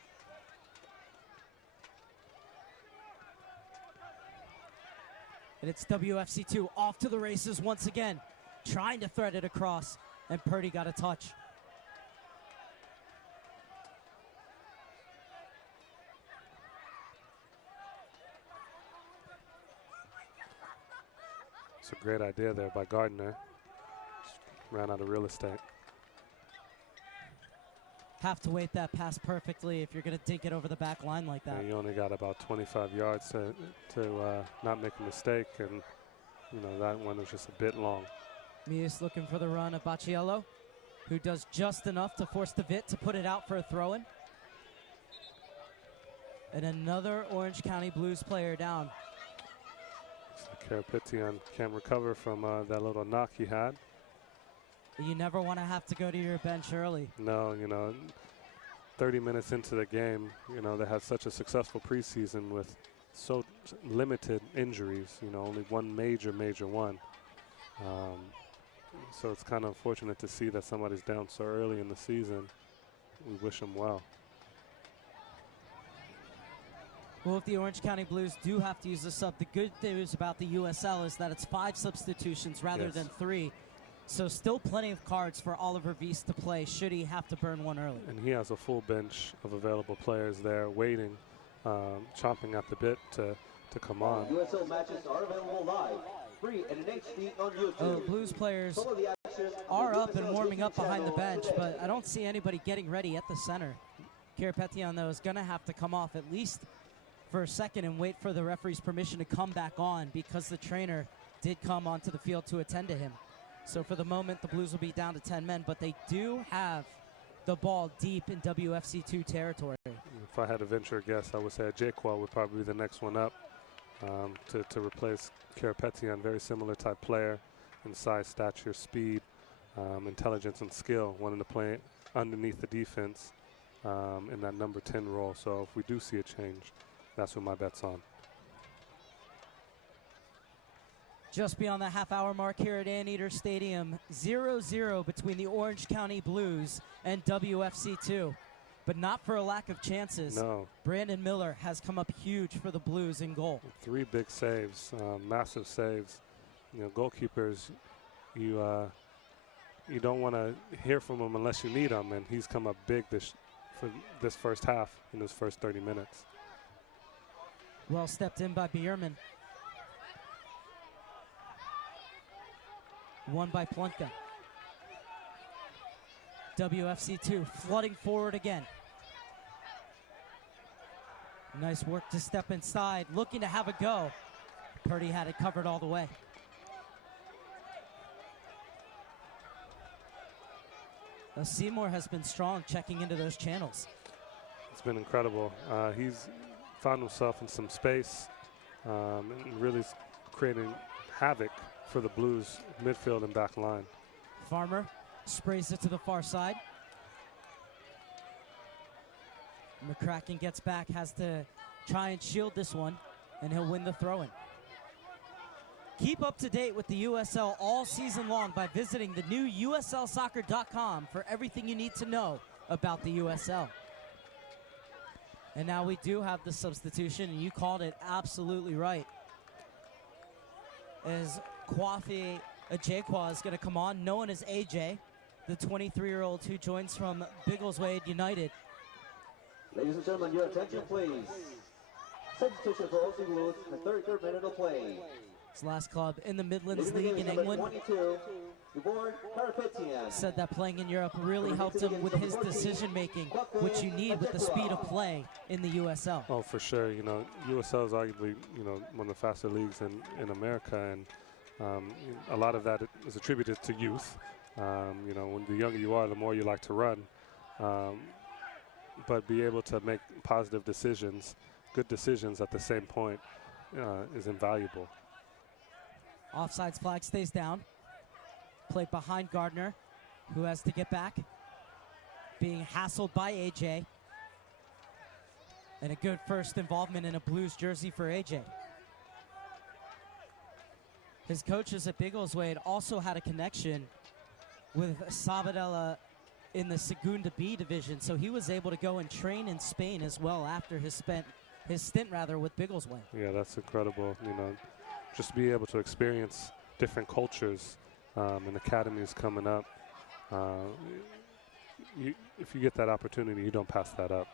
And it's WFC2 off to the races once again, trying to thread it across, and Purdy got a touch. It's a great idea there by Gardner. Just ran out of real estate. Have to weight that pass perfectly if you're going to dink it over the back line like that. And you only got about 25 yards to not make a mistake, and you know that one was just a bit long. Mias looking for the run of Bacciello, who does just enough to force the Vit to put it out for a throw-in. And another Orange County Blues player down. Karapetian can't recover from that little knock he had. You never want to have to go to your bench early. No, 30 minutes into the game, they had such a successful preseason with so limited injuries, only one major one. So it's kind of unfortunate to see that somebody's down so early in the season. We wish them well. Well, if the Orange County Blues do have to use a sub, the good news about the USL is that it's 5 substitutions rather than 3. So still plenty of cards for Oliver Wiest to play should he have to burn one early. And he has a full bench of available players there waiting, chomping at the bit to come on. USL matches are available live, free and in HD on YouTube. The Blues players are up and warming up behind the bench, but I don't see anybody getting ready at the center. Karapetian, though, is going to have to come off at least for a second and wait for the referee's permission to come back on because the trainer did come onto the field to attend to him. So for the moment, the Blues will be down to 10 men, but they do have the ball deep in WFC2 territory. If I had to venture a guess, I would say Jaquan would probably be the next one up to replace Karapetian. Very similar type player in size, stature, speed, intelligence, and skill, wanting to play underneath the defense in that number 10 role. So if we do see a change, that's who my bet's on. Just beyond the half-hour mark here at Anteater Stadium, 0-0 between the Orange County Blues and WFC2. But not for a lack of chances. No. Brandon Miller has come up huge for the Blues in goal. 3 big saves, massive saves. Goalkeepers, you don't want to hear from him unless you need him, and he's come up big for this first half in his first 30 minutes. Well stepped in by Bierman. Won by Plunka. WFC2 flooding forward again. Nice work to step inside, looking to have a go. Purdy had it covered all the way. Seymour has been strong checking into those channels. It's been incredible. He's found himself in some space and really creating havoc for the Blues midfield and back line. Farmer sprays it to the far side. McCracken gets back, has to try and shield this one, and he'll win the throw-in. Keep up to date with the USL all season long by visiting the new USLsoccer.com for everything you need to know about the USL. And now we do have the substitution, and you called it absolutely right. As Kwafi Ajekwa is going to come on, known as AJ, the 23-year-old who joins from Biggleswade United. Ladies and gentlemen, your attention, please. Substitution for OC Blues, the 33rd minute of play. His last club in the Midlands League in England. 22, Karapetian. Said that playing in Europe really helped him with his decision-making, which you need with the speed of play in the USL. Oh, for sure. USL is arguably, one of the faster leagues in America, and a lot of that is attributed to youth. When the younger you are, the more you like to run. But be able to make positive decisions, good decisions at the same point is invaluable. Offsides flag stays down. Played behind Gardner, who has to get back. Being hassled by AJ. And a good first involvement in a Blues jersey for AJ. His coaches at Biggleswade also had a connection with Sabadell in the Segunda B division, so he was able to go and train in Spain as well after his stint with Biggleswade. Yeah, that's incredible. Just to be able to experience different cultures and academies coming up. If you get that opportunity, you don't pass that up.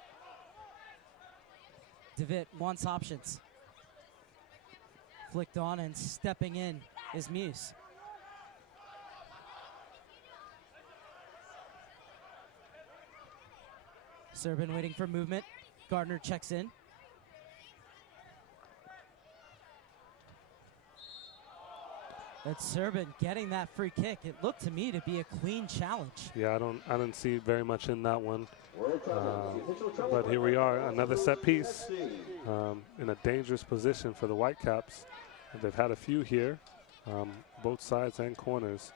DeVitt wants options. Flicked on and stepping in is Muse. Serban waiting for movement. Gardner checks in. That's Serbin getting that free kick. It looked to me to be a clean challenge. Yeah, I don't see very much in that one. But here we are, another set piece in a dangerous position for the Whitecaps. They've had a few here, both sides and corners.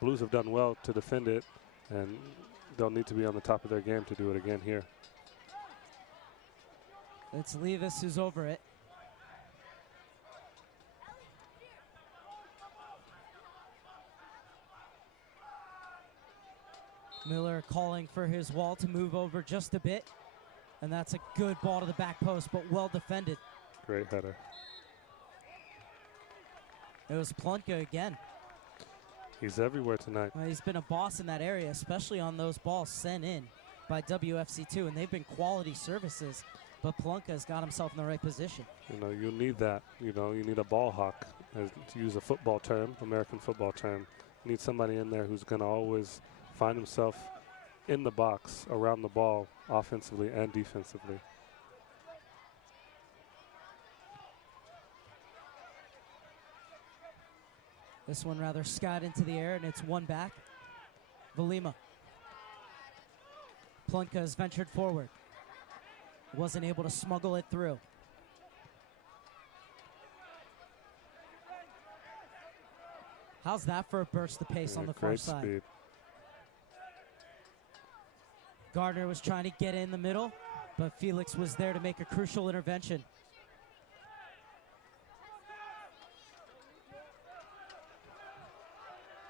Blues have done well to defend it, and they'll need to be on the top of their game to do it again here. It's Levis who's over it. Miller calling for his wall to move over just a bit. And that's a good ball to the back post, but well defended. Great header. It was Plunka again. He's everywhere tonight. Well, he's been a boss in that area, especially on those balls sent in by WFC2, and they've been quality services, but Plunka's got himself in the right position. You know, you need that. You know, you need a ball hawk, to use a football term, American football term. You need somebody in there who's going to always find himself in the box around the ball, offensively and defensively. This one rather skied into the air, and it's one back. Velima. Plunka has ventured forward. Wasn't able to smuggle it through. How's that for a burst of pace on the far side? Speed. Gardner was trying to get in the middle, but Felix was there to make a crucial intervention.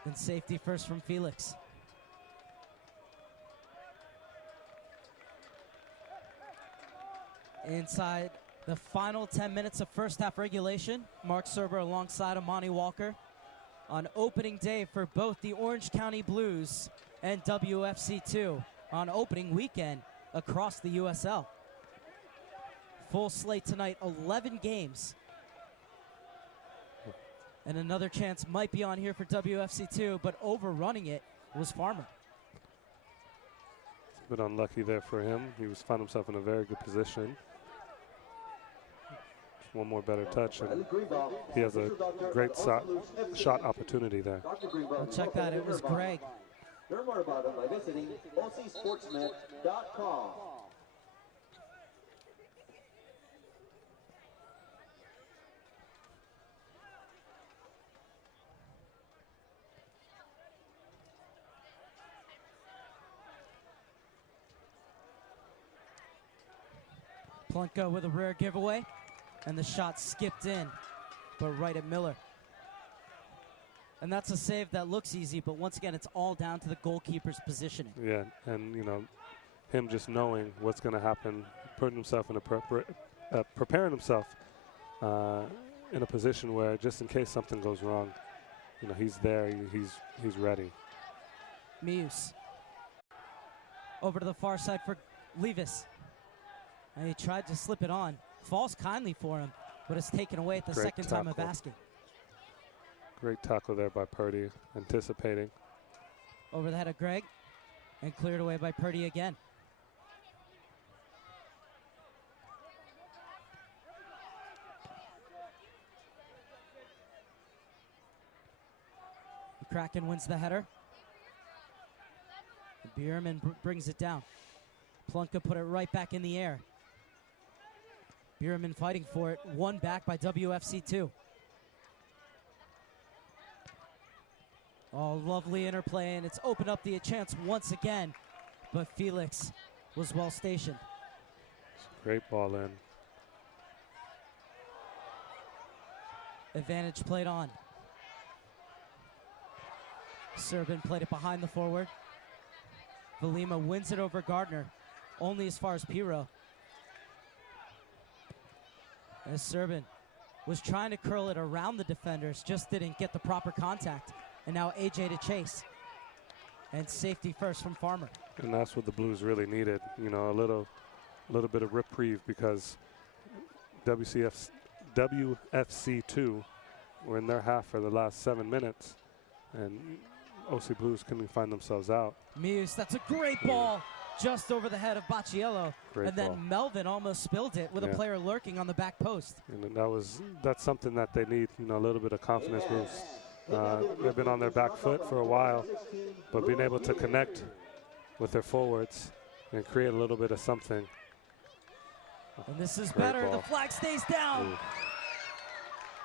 And safety first from Felix. Inside the final 10 minutes of first half regulation, Mark Serber alongside Amani Walker on opening day for both the Orange County Blues and WFC2 on opening weekend across the USL. Full slate tonight, 11 games. And another chance might be on here for WFC2, but overrunning it was Farmer. It's a bit unlucky there for him. He found himself in a very good position. Just one more better touch, and he has a great shot opportunity there. Well, check that, it was Greg. Learn more about them by visiting ocsportsnet.com. Plunka with a rare giveaway, and the shot skipped in, but right at Miller. And that's a save that looks easy, but once again, it's all down to the goalkeeper's positioning. Yeah, and you know, him just knowing what's going to happen, putting himself in a preparing himself in a position where just in case something goes wrong, you know, he's there, he's ready. Muse over to the far side for Levis. And he tried to slip it on. Falls kindly for him, but it's taken away at the second time of asking. Great tackle there by Purdy, anticipating. Over the head of Greg, and cleared away by Purdy again. Kraken wins the header. Bierman brings it down. Plunka put it right back in the air. Bierman fighting for it. One back by WFC2. Oh, lovely interplay, and it's opened up the chance once again. But Felix was well stationed. Great ball in. Advantage played on. Serbin played it behind the forward. Velima wins it over Gardner, only as far as Piro. As Serbin was trying to curl it around the defenders, just didn't get the proper contact. And now AJ to chase. And safety first from Farmer. And that's what the Blues really needed, you know, a little bit of reprieve, because WFC2 were in their half for the last 7 minutes, and OC Blues couldn't find themselves out. Muse, that's a great ball just over the head of Bacciello. Great and then ball. Melvin almost spilled it with a player lurking on the back post. And that's something that they need, you know, a little bit of confidence boost. They've been on their back foot for a while, but being able to connect with their forwards and create a little bit of something. And this is Great better. ball. The flag stays down. Ooh.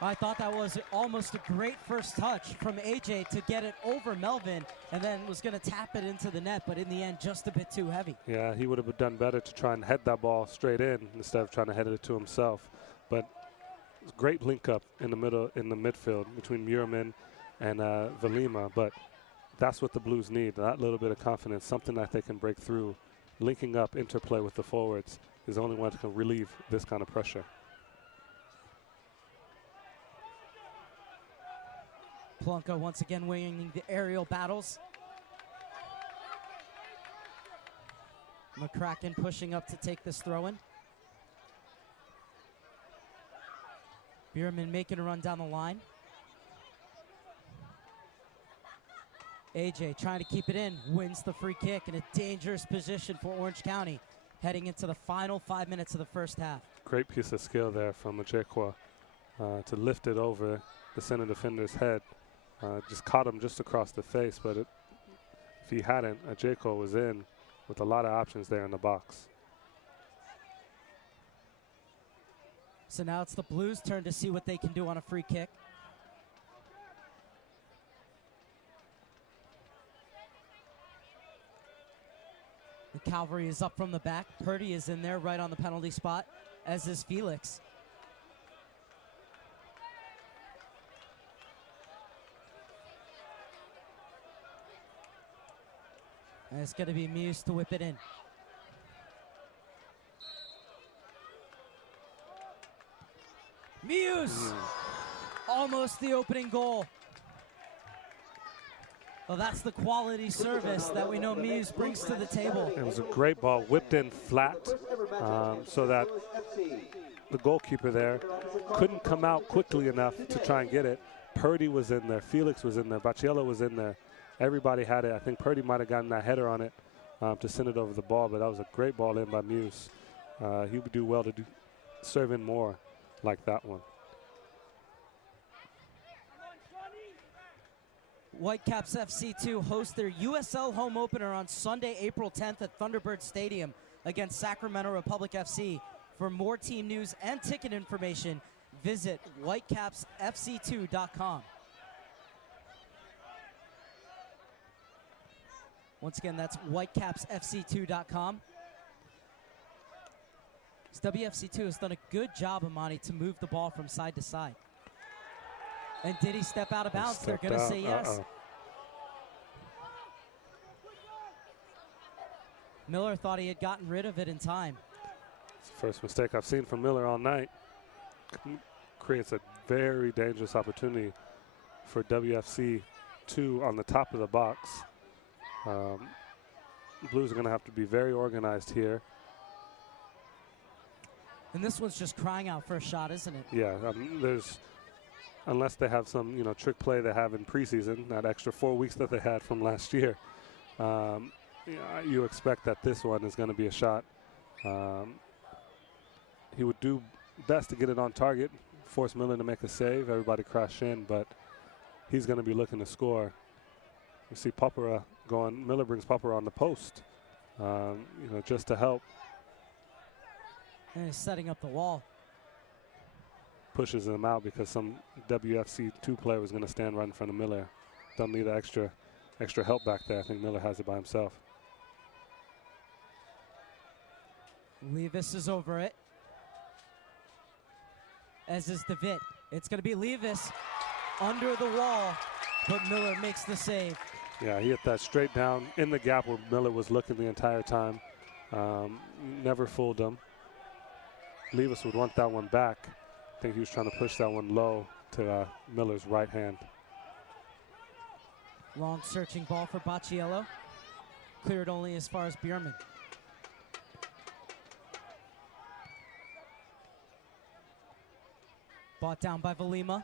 I thought that was almost a great first touch from AJ to get it over Melvin, and then was going to tap it into the net, but in the end, just a bit too heavy. Yeah, he would have done better to try and head that ball straight in instead of trying to head it to himself. But great link up in the middle, in the midfield between Muirman and Velima. But that's what the Blues need, that little bit of confidence, something that they can break through. Linking up, interplay with the forwards is the only one that can relieve this kind of pressure. Plunka once again winning the aerial battles. McCracken pushing up to take this throw-in. Bierman making a run down the line. AJ trying to keep it in, wins the free kick in a dangerous position for Orange County, heading into the final 5 minutes of the first half. Great piece of skill there from Ajekwa to lift it over the center defender's head. Just caught him just across the face, but if he hadn't, Ajekwa was in with a lot of options there in the box. So now it's the Blues' turn to see what they can do on a free kick. The Cavalry is up from the back. Purdy is in there right on the penalty spot, as is Felix. And it's going to be Muse to whip it in. Muse! Almost the opening goal. Well, that's the quality service that we know Muse brings to the table. It was a great ball, whipped in flat, so that the goalkeeper there couldn't come out quickly enough to try and get it. Purdy was in there, Felix was in there, Baciello was in there. Everybody had it. I think Purdy might have gotten that header on it to send it over the ball, but that was a great ball in by Muse. He would do well to serve in more like that one. Whitecaps FC2 host their USL home opener on Sunday, April 10th at Thunderbird Stadium against Sacramento Republic FC. For more team news and ticket information, visit whitecapsfc2.com. Once again, that's whitecapsfc2.com. WFC2 has done a good job, Amani, to move the ball from side to side. And did he step out of bounds? They're going to say yes. Miller thought he had gotten rid of it in time. It's the first mistake I've seen from Miller all night. Creates a very dangerous opportunity for WFC2 on the top of the box. Blues are going to have to be very organized here. And this one's just crying out for a shot, isn't it? Yeah, unless they have some, trick play they have in preseason, that extra 4 weeks that they had from last year, you expect that this one is going to be a shot. He would do best to get it on target, force Miller to make a save, everybody crash in, but he's going to be looking to score. You see Popera going, Miller brings Popera on the post, just to help. And he's setting up the wall. Pushes him out because some WFC2 player was going to stand right in front of Miller. Don't need extra help back there. I think Miller has it by himself. Levis is over it, as is DeVitt. It's going to be Levis under the wall, but Miller makes the save. Yeah, he hit that straight down in the gap where Miller was looking the entire time. Never fooled him. Levis would want that one back. I think he was trying to push that one low to Miller's right hand. Long searching ball for Baciello. Cleared only as far as Bierman. Bought down by Velima.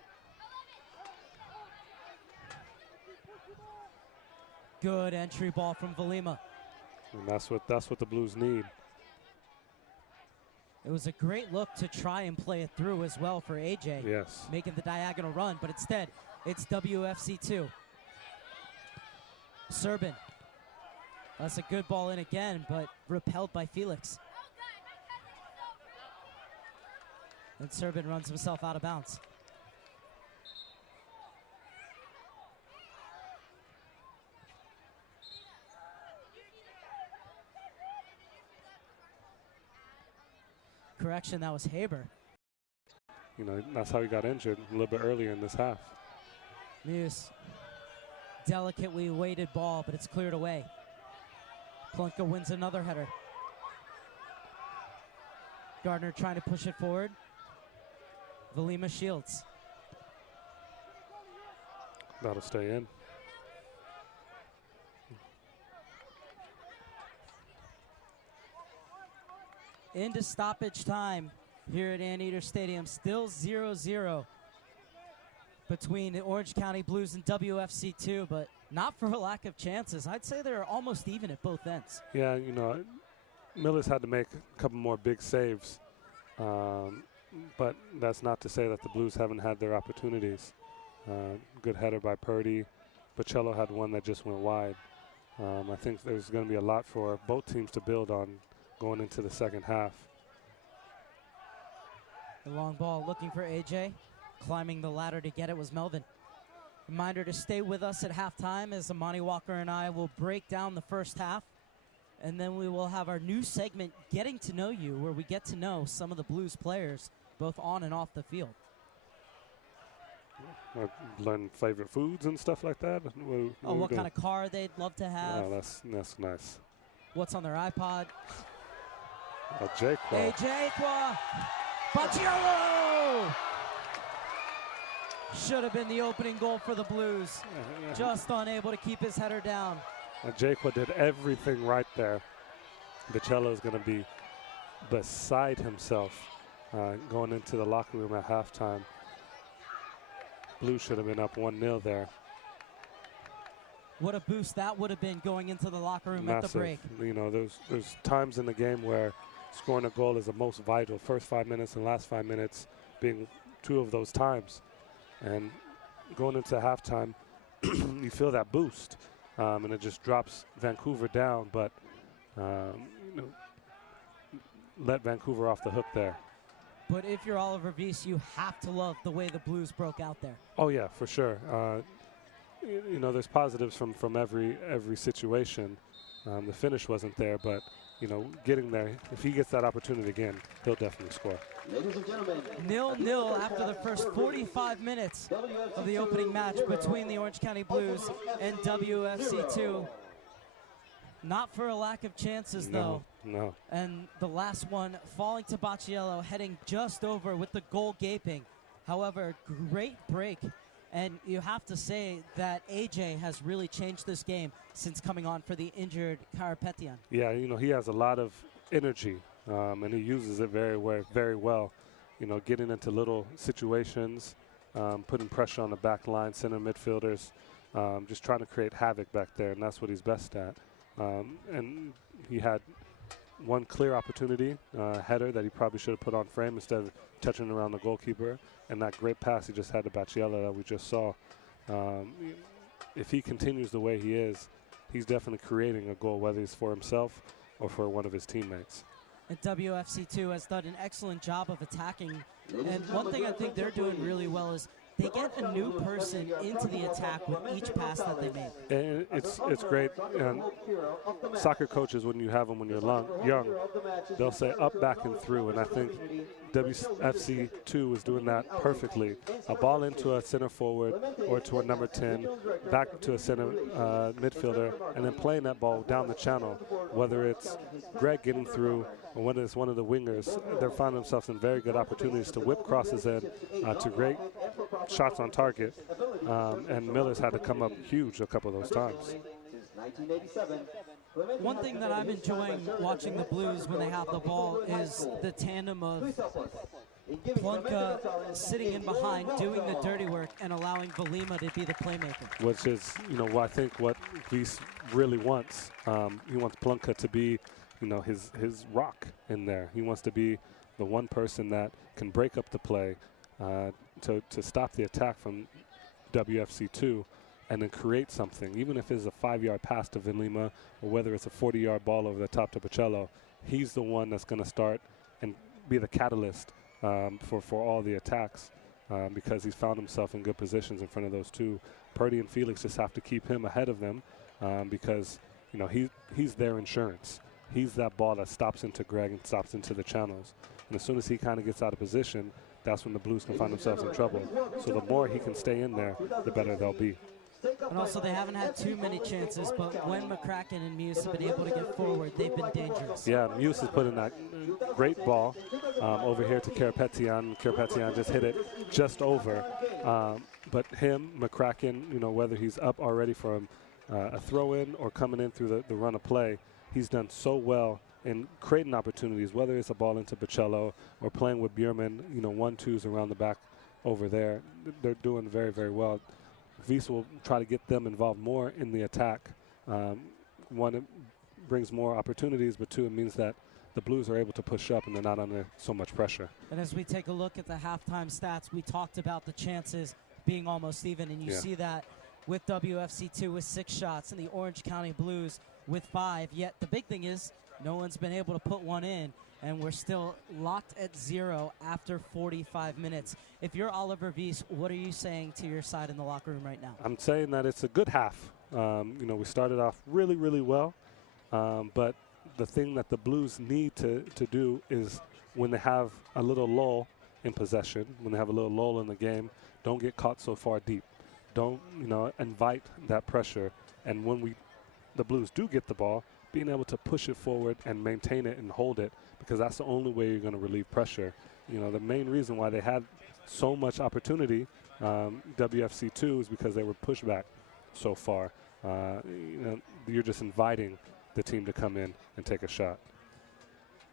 Good entry ball from Velima. And that's what the Blues need. It was a great look to try and play it through as well for AJ. Yes. Making the diagonal run, but instead It's WFC2. Serbin. That's a good ball in again, but repelled by Felix. And Serbin runs himself out of bounds. Correction, that was Haber. You know, that's how he got injured a little bit earlier in this half. Muse. Delicately weighted ball, but it's cleared away. Plunka wins another header. Gardner trying to push it forward. Velima shields. That'll stay in. Into stoppage time here at Anteater Stadium. Still 0-0 between the Orange County Blues and WFC2, but not for a lack of chances. I'd say they're almost even at both ends. Yeah, you know, Miller's had to make a couple more big saves, but that's not to say that the Blues haven't had their opportunities. Good header by Purdy. Bocello had one that just went wide. I think there's going to be a lot for both teams to build on going into the second half. The long ball looking for AJ. Climbing the ladder to get it was Melvin. Reminder to stay with us at halftime as Amani Walker and I will break down the first half. And then we will have our new segment, Getting to Know You, where we get to know some of the Blues players, both on and off the field. Learn favorite foods and stuff like that. What kind of car they'd love to have. Oh, that's nice. What's on their iPod. Jake. AJ Bacciolo! Should have been the opening goal for the Blues. Just unable to keep his header down. Jake did everything right there. Bocello is going to be beside himself going into the locker room at halftime. Blues should have been up 1-0 there. What a boost that would have been going into the locker room Massive. At the break. You know, there's times in the game where scoring a goal is the most vital. First 5 minutes and last 5 minutes being two of those times. And going into halftime, you feel that boost, and it just drops Vancouver down. But you know, let Vancouver off the hook there. But if you're Oliver Weiss, you have to love the way the Blues broke out there. Oh yeah, for sure. You know, there's positives from every situation. The finish wasn't there, but you know, getting there, if he gets that opportunity again, he'll definitely score. Ladies and gentlemen, 0-0 after the first 45 minutes of the opening match between the Orange County Blues and WFC2. Not for a lack of chances, though. No. And the last one falling to Bacciello, heading just over with the goal gaping. However, great break. And you have to say that AJ has really changed this game since coming on for the injured Karapetian. Yeah, you know, he has a lot of energy, and he uses it very well. You know, getting into little situations, putting pressure on the back line, center midfielders, just trying to create havoc back there, and that's what he's best at. And he had one clear opportunity, header that he probably should have put on frame instead of touching around the goalkeeper, and that great pass he just had to Bacciello that we just saw. If he continues the way he is, he's definitely creating a goal, whether it's for himself or for one of his teammates. And WFC2 has done an excellent job of attacking. And one thing I think they're doing really well is they get a new person into the attack with each pass that they make. And it's great. And soccer coaches, when you have them when you're young, they'll say up, back, and through. And I think WFC2 is doing that perfectly. A ball into a center forward or to a number 10, back to a center midfielder, and then playing that ball down the channel. Whether it's Greg getting through or whether it's one of the wingers, they're finding themselves in very good opportunities to whip crosses in to great shots on target, and Miller's had to come up huge a couple of those times. One thing that I'm enjoying watching the Blues when they have the ball is the tandem of Plunka sitting in behind, doing the dirty work, and allowing Velima to be the playmaker. Which is, you know, I think what Weiss really wants. He wants Plunka to be, you know, his rock in there. He wants to be the one person that can break up the play, to stop the attack from WFC2 and then create something, even if it's a 5-yard pass to Vinlima or whether it's a 40-yard ball over the top to Pacello, he's the one that's going to start and be the catalyst for all the attacks because he's found himself in good positions in front of those two. Purdy and Felix just have to keep him ahead of them because, you know, he's their insurance. He's that ball that stops into Greg and stops into the channels. And as soon as he kind of gets out of position, that's when the Blues can find themselves in trouble. So the more he can stay in there, the better they'll be. And also, they haven't had too many chances, but when McCracken and Muse have been able to get forward, they've been dangerous. Yeah, Muse has put in that great ball over here to Karapetian. Karapetian just hit it just over. But him, McCracken, you know, whether he's up already from a throw-in or coming in through the run of play, he's done so well in creating opportunities, whether it's a ball into Pacello or playing with Bierman, you know, 1-2s around the back over there. They're doing very, very well. Wies will try to get them involved more in the attack. One, it brings more opportunities, but two, it means that the Blues are able to push up and they're not under so much pressure. And as we take a look at the halftime stats, we talked about the chances being almost even, and you see that with WFC2 with 6 shots and the Orange County Blues with 5. Yet the big thing is no one's been able to put one in, and we're still locked at 0 after 45 minutes. If you're Oliver Wies, what are you saying to your side in the locker room right now? I'm saying that it's a good half. You know, we started off really, really well, but the thing that the Blues need to do is when they have a little lull in possession, when they have a little lull in the game, don't get caught so far deep. Don't, you know, invite that pressure. And when the Blues do get the ball, being able to push it forward and maintain it and hold it, because that's the only way you're going to relieve pressure. You know, the main reason why they had so much opportunity, WFC2, is because they were pushed back so far. You know, you're just inviting the team to come in and take a shot.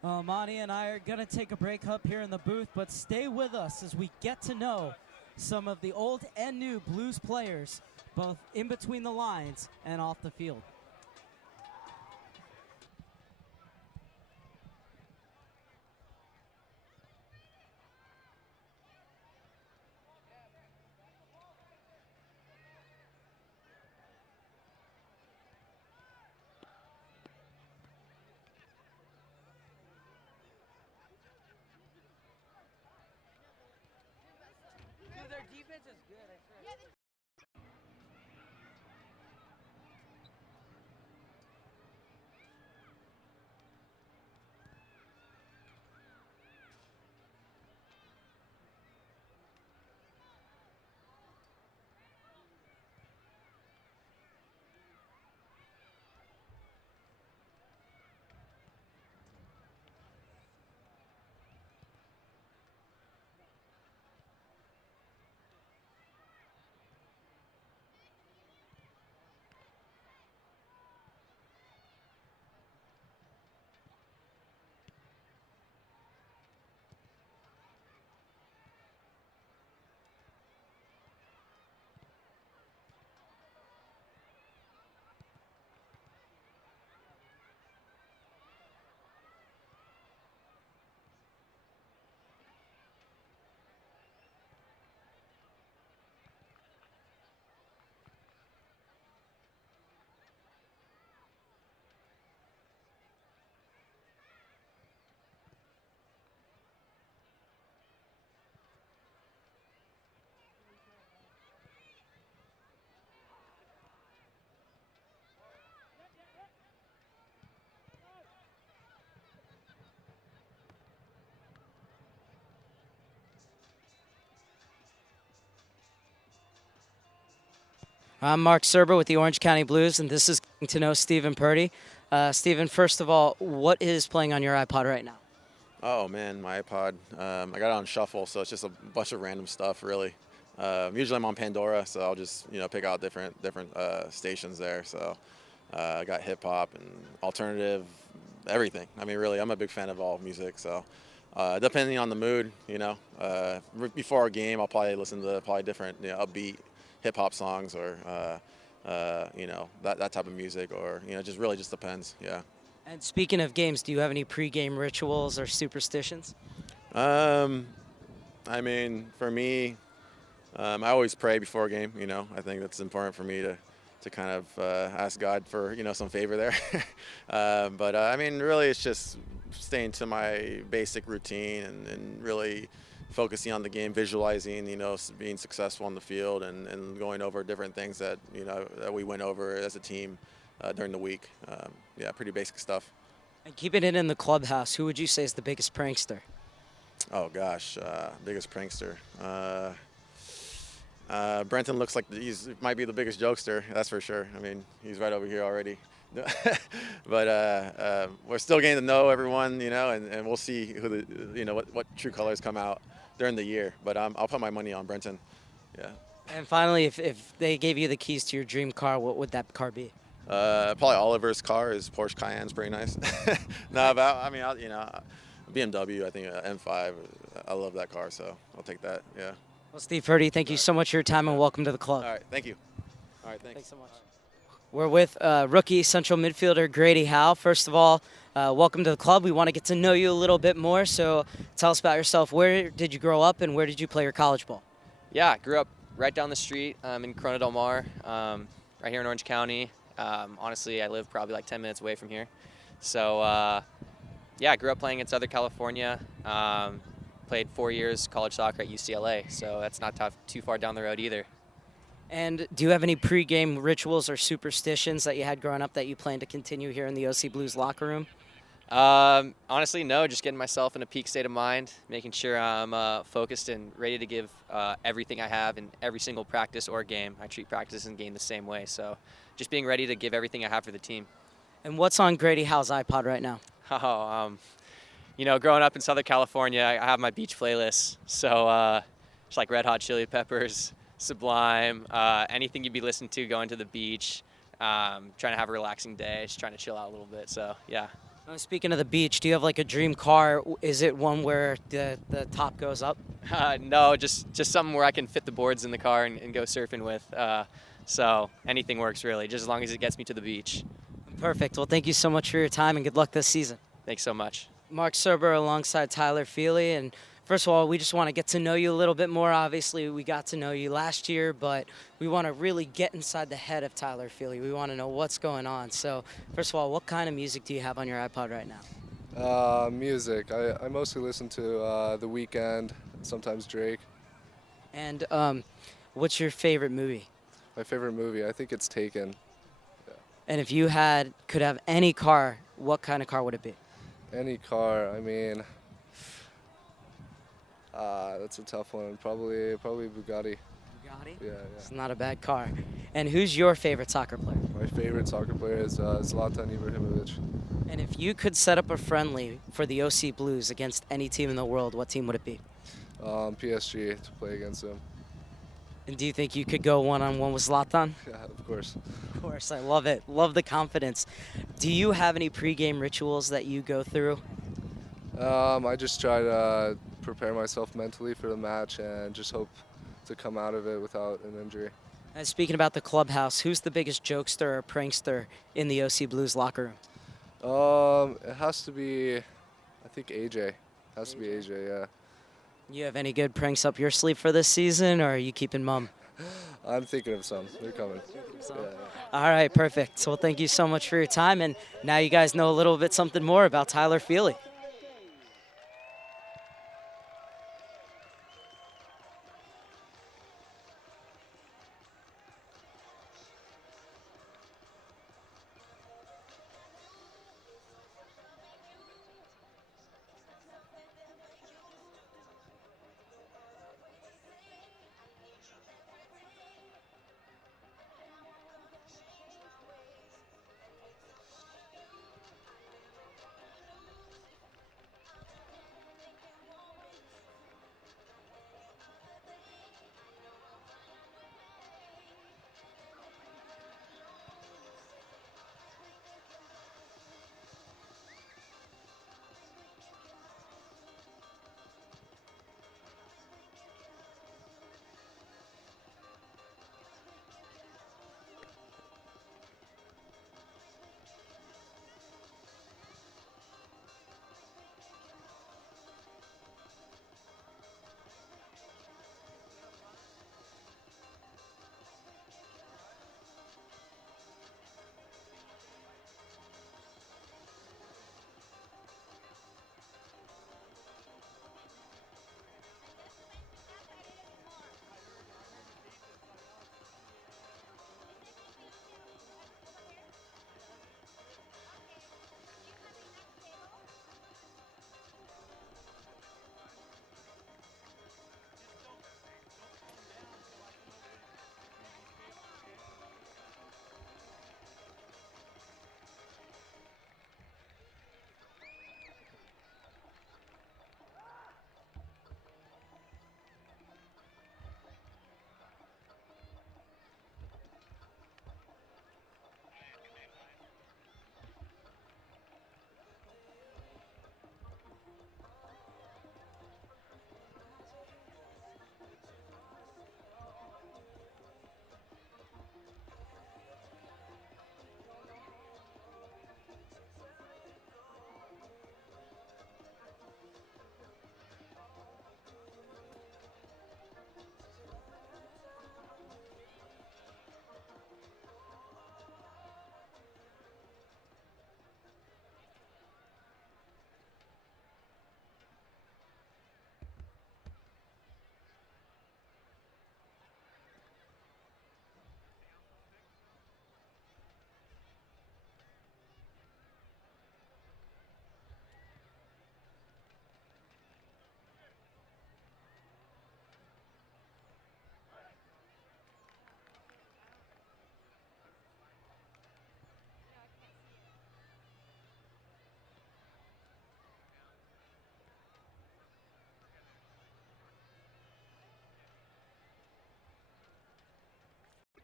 Monty and I are going to take a break up here in the booth, but stay with us as we get to know some of the old and new Blues players, both in between the lines and off the field. Their defense is good, I swear. I'm Mark Serber with the Orange County Blues, and this is Getting to Know Stephen Purdy. Stephen, first of all, what is playing on your iPod right now? Oh man, my iPod. I got it on shuffle, so it's just a bunch of random stuff, really. Usually I'm on Pandora, so I'll just pick out different stations there. So I got hip hop and alternative, everything. I mean, really, I'm a big fan of all music. So depending on the mood, before a game, I'll probably listen to different upbeat hip hop songs or that type of music, or just depends. Yeah. And speaking of games, do you have any pregame rituals or superstitions? I mean, for me, I always pray before a game. You know, I think that's important for me to kind of ask God for some favor there. But I mean, really, it's just staying to my basic routine and really focusing on the game, visualizing, being successful on the field and going over different things that that we went over as a team during the week. Yeah, pretty basic stuff. And keeping it in the clubhouse, who would you say is the biggest prankster? Oh gosh, biggest prankster. Brenton looks like might be the biggest jokester, that's for sure. I mean, he's right over here already. But we're still getting to know everyone, and we'll see who what true colors come out during the year. But I'll put my money on Brenton. Yeah. And finally, if they gave you the keys to your dream car, what would that car be? Probably Oliver's car. His Porsche Cayenne's pretty nice. No, but I mean, BMW. I think M5. I love that car, so I'll take that. Yeah. Well, Steve Purdy, thank you so much for your time and welcome to the club. All right. Thank you. All right. Thanks. Thanks so much. We're with rookie central midfielder Grady Howe. First of all, welcome to the club. We want to get to know you a little bit more, so tell us about yourself. Where did you grow up and where did you play your college ball? Yeah, I grew up right down the street in Corona Del Mar, right here in Orange County. Honestly, I live probably like 10 minutes away from here. So, yeah, I grew up playing in Southern California. Played 4 years college soccer at UCLA, so that's not too far down the road either. And do you have any pregame rituals or superstitions that you had growing up that you plan to continue here in the OC Blues locker room? Honestly, no, just getting myself in a peak state of mind, making sure I'm focused and ready to give everything I have in every single practice or game. I treat practice and game the same way, so just being ready to give everything I have for the team. And what's on Grady Howe's iPod right now? Growing up in Southern California, I have my beach playlist, so just like Red Hot Chili Peppers, Sublime, anything you'd be listening to going to the beach, trying to have a relaxing day, just trying to chill out a little bit, so yeah. Speaking of the beach, do you have like a dream car? Is it one where the top goes up? No, just something where I can fit the boards in the car and go surfing with. So anything works really, just as long as it gets me to the beach. Perfect. Well, thank you so much for your time and good luck this season. Thanks so much. Mark Serber alongside Tyler Feely. And first of all, we just want to get to know you a little bit more. Obviously, we got to know you last year, but we want to really get inside the head of Tyler Feely. We want to know what's going on. So first of all, what kind of music do you have on your iPod right now? Music. I mostly listen to The Weeknd, sometimes Drake. And what's your favorite movie? My favorite movie, I think it's Taken. Yeah. And if you could have any car, what kind of car would it be? Any car, I mean, that's a tough one. Probably Bugatti. Bugatti? Yeah. It's not a bad car. And who's your favorite soccer player? My favorite soccer player is Zlatan Ibrahimovic. And if you could set up a friendly for the OC Blues against any team in the world, what team would it be? PSG to play against them. And do you think you could go one-on-one with Zlatan? Yeah, of course. Of course, I love it. Love the confidence. Do you have any pregame rituals that you go through? I just try to prepare myself mentally for the match and just hope to come out of it without an injury. And speaking about the clubhouse, who's the biggest jokester or prankster in the OC Blues locker room? It has to be, I think AJ. Has to be AJ, yeah. You have any good pranks up your sleeve for this season, or are you keeping mum? I'm thinking of some. They're coming. Yeah. All right, perfect. Well, thank you so much for your time, and now you guys know a little bit something more about Tyler Feely.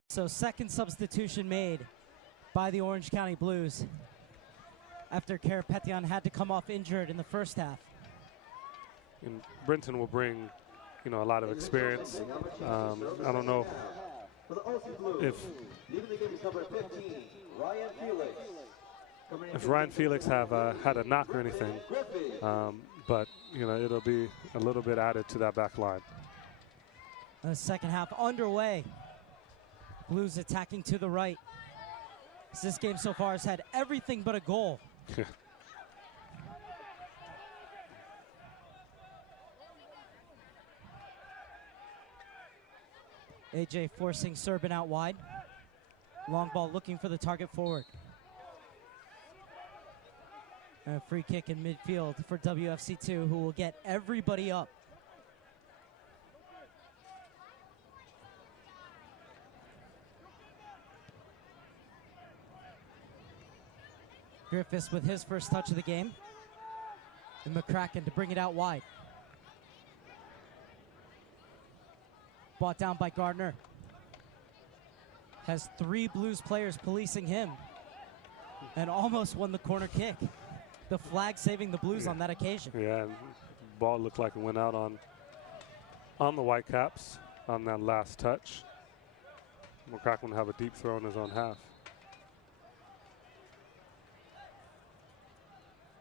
So second substitution made by the Orange County Blues after Karapetyan had to come off injured in the first half. And Brenton will bring, a lot of experience. I don't know if Ryan Felix have had a knock or anything, but it'll be a little bit added to that back line. The second half underway. Blues attacking to the right. This game so far has had everything but a goal. AJ forcing Serban out wide. Long ball looking for the target forward. And a free kick in midfield for WFC2, who will get everybody up. Griffiths with his first touch of the game. And McCracken to bring it out wide. Brought down by Gardner. Has 3 Blues players policing him. And almost won the corner kick. The flag saving the Blues on that occasion. Yeah, and ball looked like it went out on the Whitecaps on that last touch. McCracken will have a deep throw in his own half.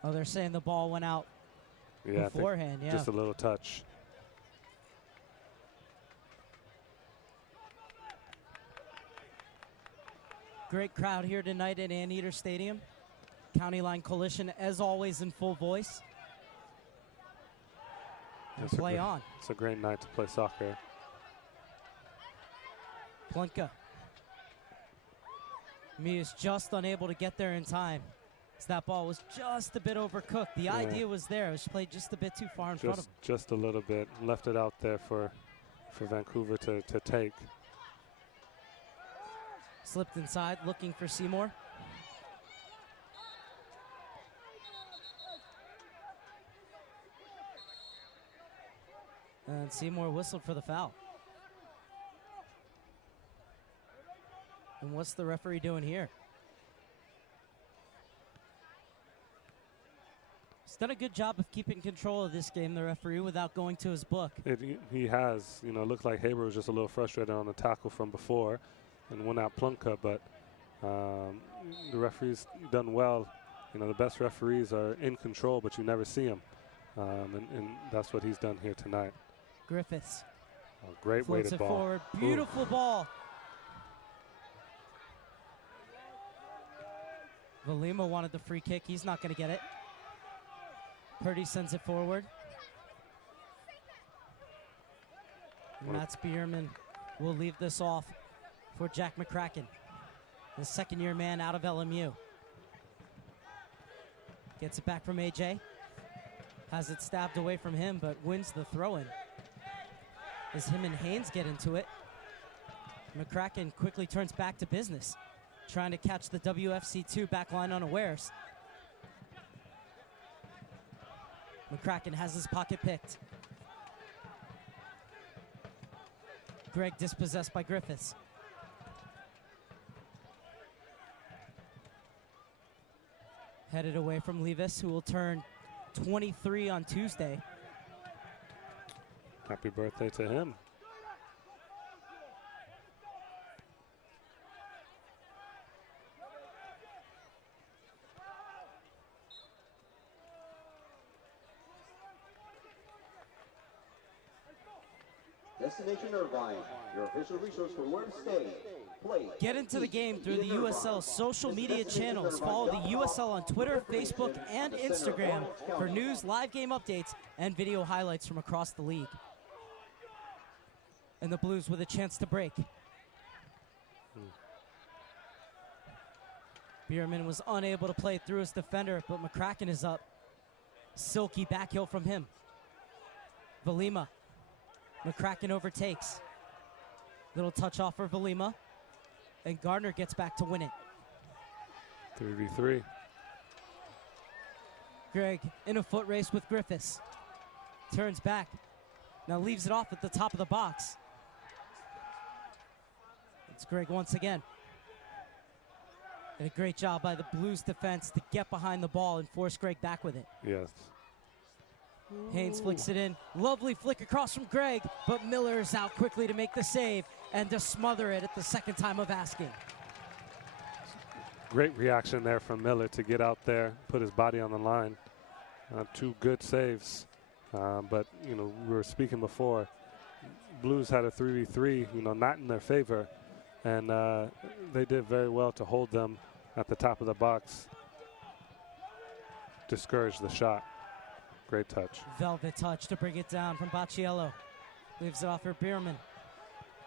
Oh, they're saying the ball went out beforehand. Yeah, just a little touch. Great crowd here tonight at Anteater Stadium. County Line Coalition, as always, in full voice. And play on. It's a great night to play soccer. Plunka. Me is just unable to get there in time. So that ball was just a bit overcooked. The idea was there. It was played just a bit too far in front of him. Just a little bit. Left it out there for Vancouver to take. Slipped inside, looking for Seymour. And Seymour whistled for the foul. And what's the referee doing here? He's done a good job of keeping control of this game, the referee, without going to his book. He has. It looked like Haber was just a little frustrated on the tackle from before and went out Plunka, but the referee's done well. The best referees are in control, but you never see them. And that's what he's done here tonight. Griffiths. Great weighted ball. Forward. Beautiful ball. Valima wanted the free kick. He's not going to get it. Purdy sends it forward. Matt Spearman will leave this off for Jack McCracken, the second-year man out of LMU. Gets it back from AJ. Has it stabbed away from him, but wins the throw-in. As him and Haynes get into it, McCracken quickly turns back to business, trying to catch the WFC2 back line unawares. McCracken has his pocket picked. Greg dispossessed by Griffiths. Headed away from Levis, who will turn 23 on Tuesday. Happy birthday to him. Destination Irvine, your official resource for where to stay, play. Get into the game through the USL social media channels. Follow the USL on Twitter, Facebook, and Instagram for news, live game updates, and video highlights from across the league. And the Blues with a chance to break. Bierman was unable to play through his defender, but McCracken is up. Silky backheel from him. Valima. McCracken overtakes. Little touch off for Valima. And Gardner gets back to win it. 3v3. Greg in a foot race with Griffiths. Turns back. Now leaves it off at the top of the box. It's Greg once again. And a great job by the Blues defense to get behind the ball and force Greg back with it. Yes. Haynes flicks it in. Lovely flick across from Greg, but Miller is out quickly to make the save and to smother it at the second time of asking. Great reaction there from Miller to get out there, put his body on the line. 2 good saves. But, you know, we were speaking before, Blues had a 3v3, you know, not in their favor. And they did very well to hold them at the top of the box. Discourage the shot. Great touch. Velvet touch to bring it down from Bacciello. Leaves it off for Bierman.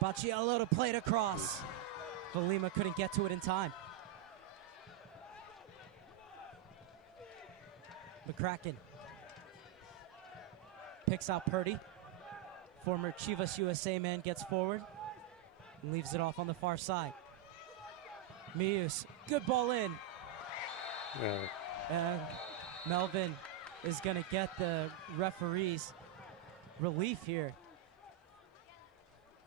Bacciello to play it across. Valima couldn't get to it in time. McCracken picks out Purdy. Former Chivas USA man gets forward and leaves it off on the far side. Mius, good ball in. Yeah. And Melvin is going to get the referee's relief here.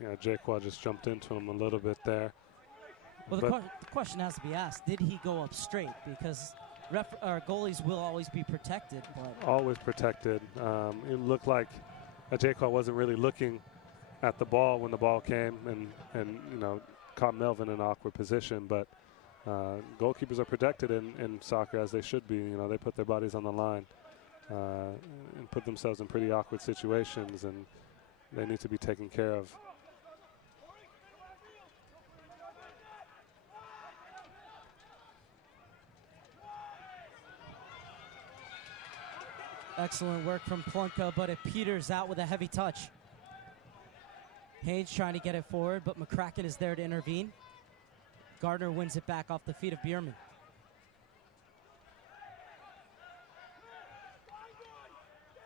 Yeah, Jaquan just jumped into him a little bit there. Well, the question has to be asked, did he go up straight? Because goalies will always be protected. But always protected. It looked like Jaquan wasn't really looking at the ball when the ball came and you know, caught Melvin in an awkward position. But goalkeepers are protected in soccer, as they should be. You know, they put their bodies on the line and put themselves in pretty awkward situations, and they need to be taken care of. excellent work from Plunka, but it peters out with a heavy touch. Haynes trying to get it forward, but McCracken is there to intervene. Gardner wins it back off the feet of Bierman.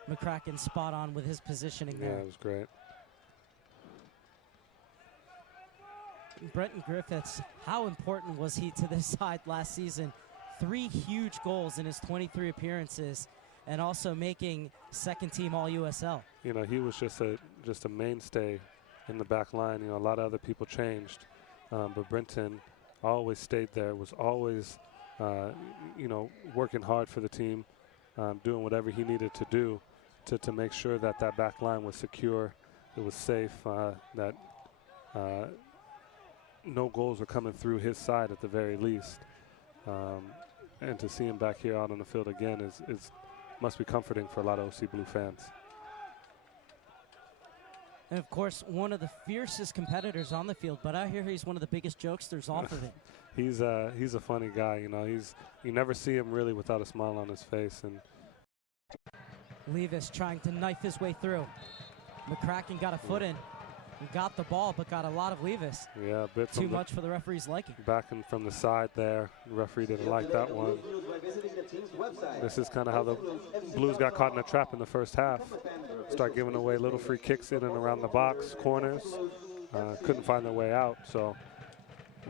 McCracken spot on with his positioning there. Yeah, it was great. Brenton Griffiths, how important was he to this side last season? 3 huge goals in his 23 appearances, and also making second team All-USL. You know, he was just a mainstay in the back line. You know, a lot of other people changed, but Brenton always stayed there, was always, you know, working hard for the team, doing whatever he needed to do to make sure that that back line was secure, it was safe, that no goals were coming through his side at the very least. And to see him back here out on the field again is must be comforting for a lot of OC Blue fans. And of course, one of the fiercest competitors on the field, but I hear he's one of the biggest jokesters off of it. He's a funny guy, you know. You never see him really without a smile on his face. And Levis trying to knife his way through. McCracken got a foot in and got the ball, but got a lot of Levis. Yeah, a bit too much for the referee's liking. Backing from the side there. The referee didn't like that one. This is kind of how the Blues got caught in a trap in the first half. Start giving away little free kicks in and around the box, corners. Couldn't find their way out. So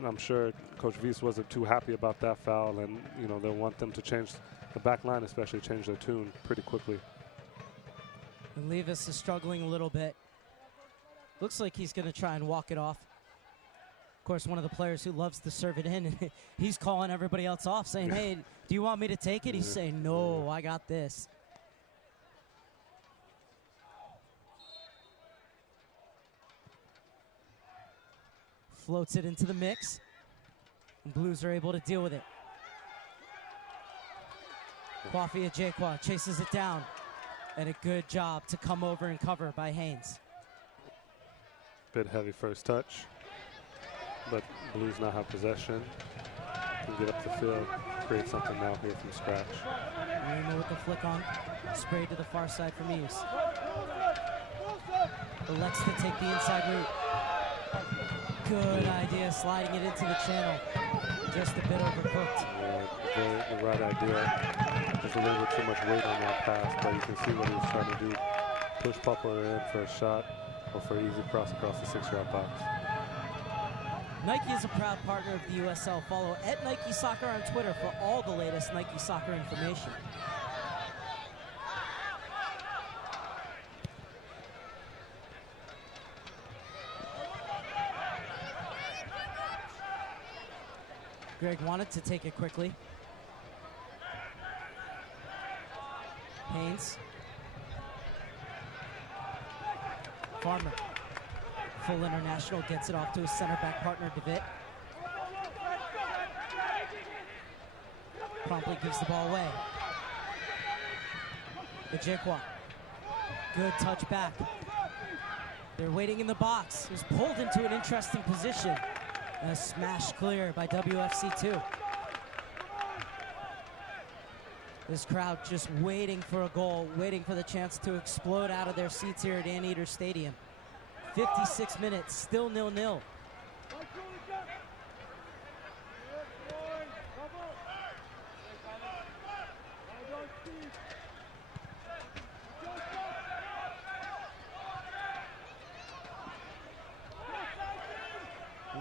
I'm sure Coach Weiss wasn't too happy about that foul, and you know they'll want them to change the back line, especially change their tune pretty quickly. And Levis is struggling a little bit. Looks like he's going to try and walk it off. Of course, one of the players who loves to serve it in, he's calling everybody else off, saying, hey, do you want me to take it? He's saying, no, I got this. Floats it into the mix. And Blues are able to deal with it. Kwafia Jaquan chases it down. And a good job to come over and cover by Haynes. Bit heavy first touch, but Blues now have possession. Can get up the field, create something now here from scratch. Lima with the flick on, sprayed to the far side from Eves. Elects to take the inside route. Good idea, sliding it into the channel. Just a bit overcooked. Yeah, the right idea. There's a little bit too much weight on that pass, but you can see what he was trying to do. Push Poplar in for a shot or for an easy cross across the 6-yard box. Nike is a proud partner of the USL. Follow @Nike Soccer on Twitter for all the latest Nike Soccer information. Greg wanted to take it quickly. Haynes. Farmer. Full international, gets it off to his center back partner, DeVitt. Promptly gives the ball away. Ejekwa. Good touch back. They're waiting in the box. It was pulled into an interesting position. And a smash clear by WFC2. This crowd just waiting for a goal, waiting for the chance to explode out of their seats here at Anteater Stadium. 56 minutes, still 0-0.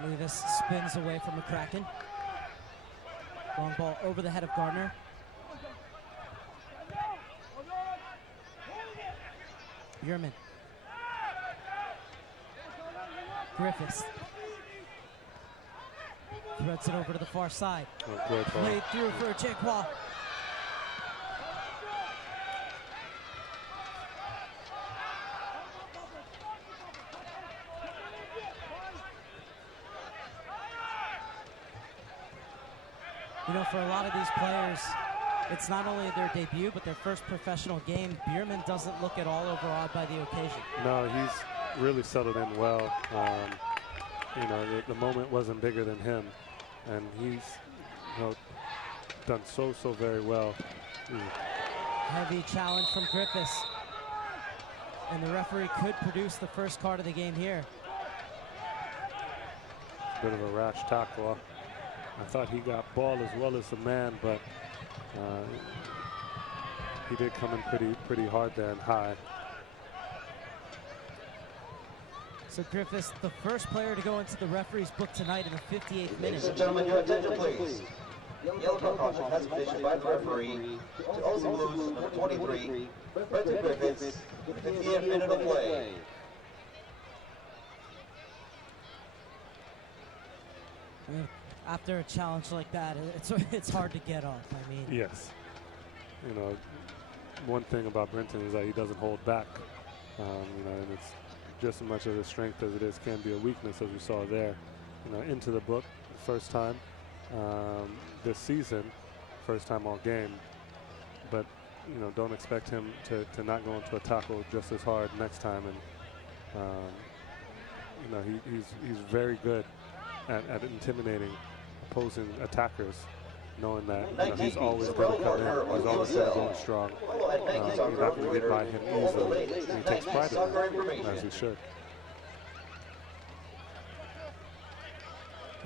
Levis spins away from McCracken. Long ball over the head of Gardner. Bierman. Griffiths. Threads it over to the far side. Played through for Ejekwa. You know, for a lot of these players, it's not only their debut, but their first professional game. Bierman doesn't look at all overawed by the occasion. No, he's really settled in well. You know, the moment wasn't bigger than him, and he's done so very well. Heavy challenge from Griffiths, and the referee could produce the first card of the game here. Bit of a rash tackle. I thought he got ball as well as the man, but he did come in pretty hard there and high. So Griffiths, the first player to go into the referee's book tonight in the 58th minute. Ladies and gentlemen, your attention please. Yellow card caution has been issued by the referee to Aussie Blues number 23, Brenton Griffiths, 58th minute of play. After a challenge like that, it's hard to get off. I mean, yes. You know, one thing about Brenton is that he doesn't hold back. You know, and it's just as much of a strength as it is can be a weakness, as we saw there. You know, into the book, first time this season, first time all game. But you know, don't expect him to not go into a tackle just as hard next time. And you know, he's very good at intimidating opposing attackers, knowing that you know, he's always going to come in, he's always going to go strong. You're not going to get by him easily. He takes pride in that, as he should.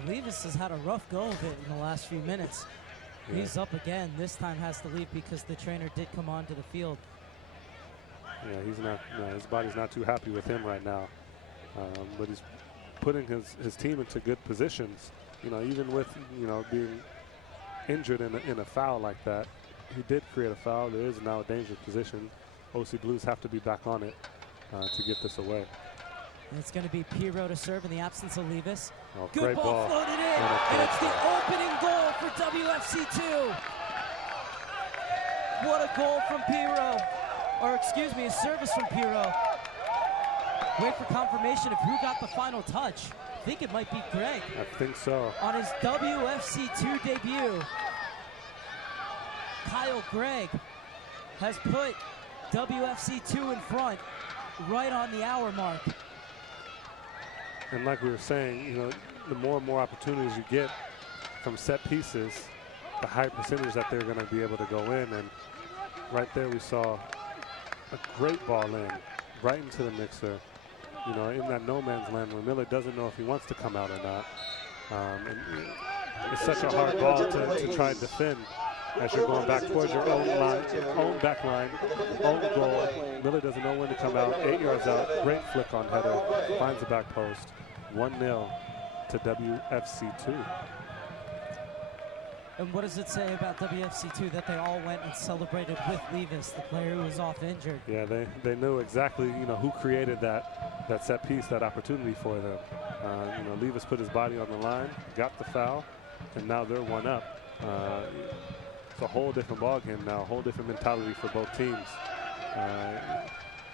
Levis has had a rough go of it in the last few minutes. Yeah. He's up again. This time has to leave because the trainer did come onto the field. Yeah, he's not. His body's not too happy with him right now, but he's putting his team into good positions. You know, even with being injured in a foul like that, he did create a foul. There is now a dangerous position. OC Blues have to be back on it to get this away. And it's going to be Piro to serve in the absence of Levis. Oh, good ball floated in, and it's the opening goal for WFC2. What a goal from Piro, or excuse me, a service from Piro. Wait for confirmation of who got the final touch. I think it might be Greg. I think so. On his WFC2 debut, Kyle Gregg has put WFC2 in front right on the hour mark. And like we were saying, you know, the more and more opportunities you get from set pieces, the higher percentage that they're going to be able to go in. And right there we saw a great ball in, right into the mixer. You know, in that no man's land where Miller doesn't know if he wants to come out or not. And it's such a hard ball to try and defend as you're going back towards your own line, own back line, own goal. Miller doesn't know when to come out. 8 yards out, great flick on header, finds the back post. 1-0 to WFC2. And what does it say about WFC2 that they all went and celebrated with Levis, the player who was off injured? Yeah, they knew exactly, you know, who created that set piece, that opportunity for them. You know, Levis put his body on the line, got the foul, and now they're one up. It's a whole different ballgame now, a whole different mentality for both teams.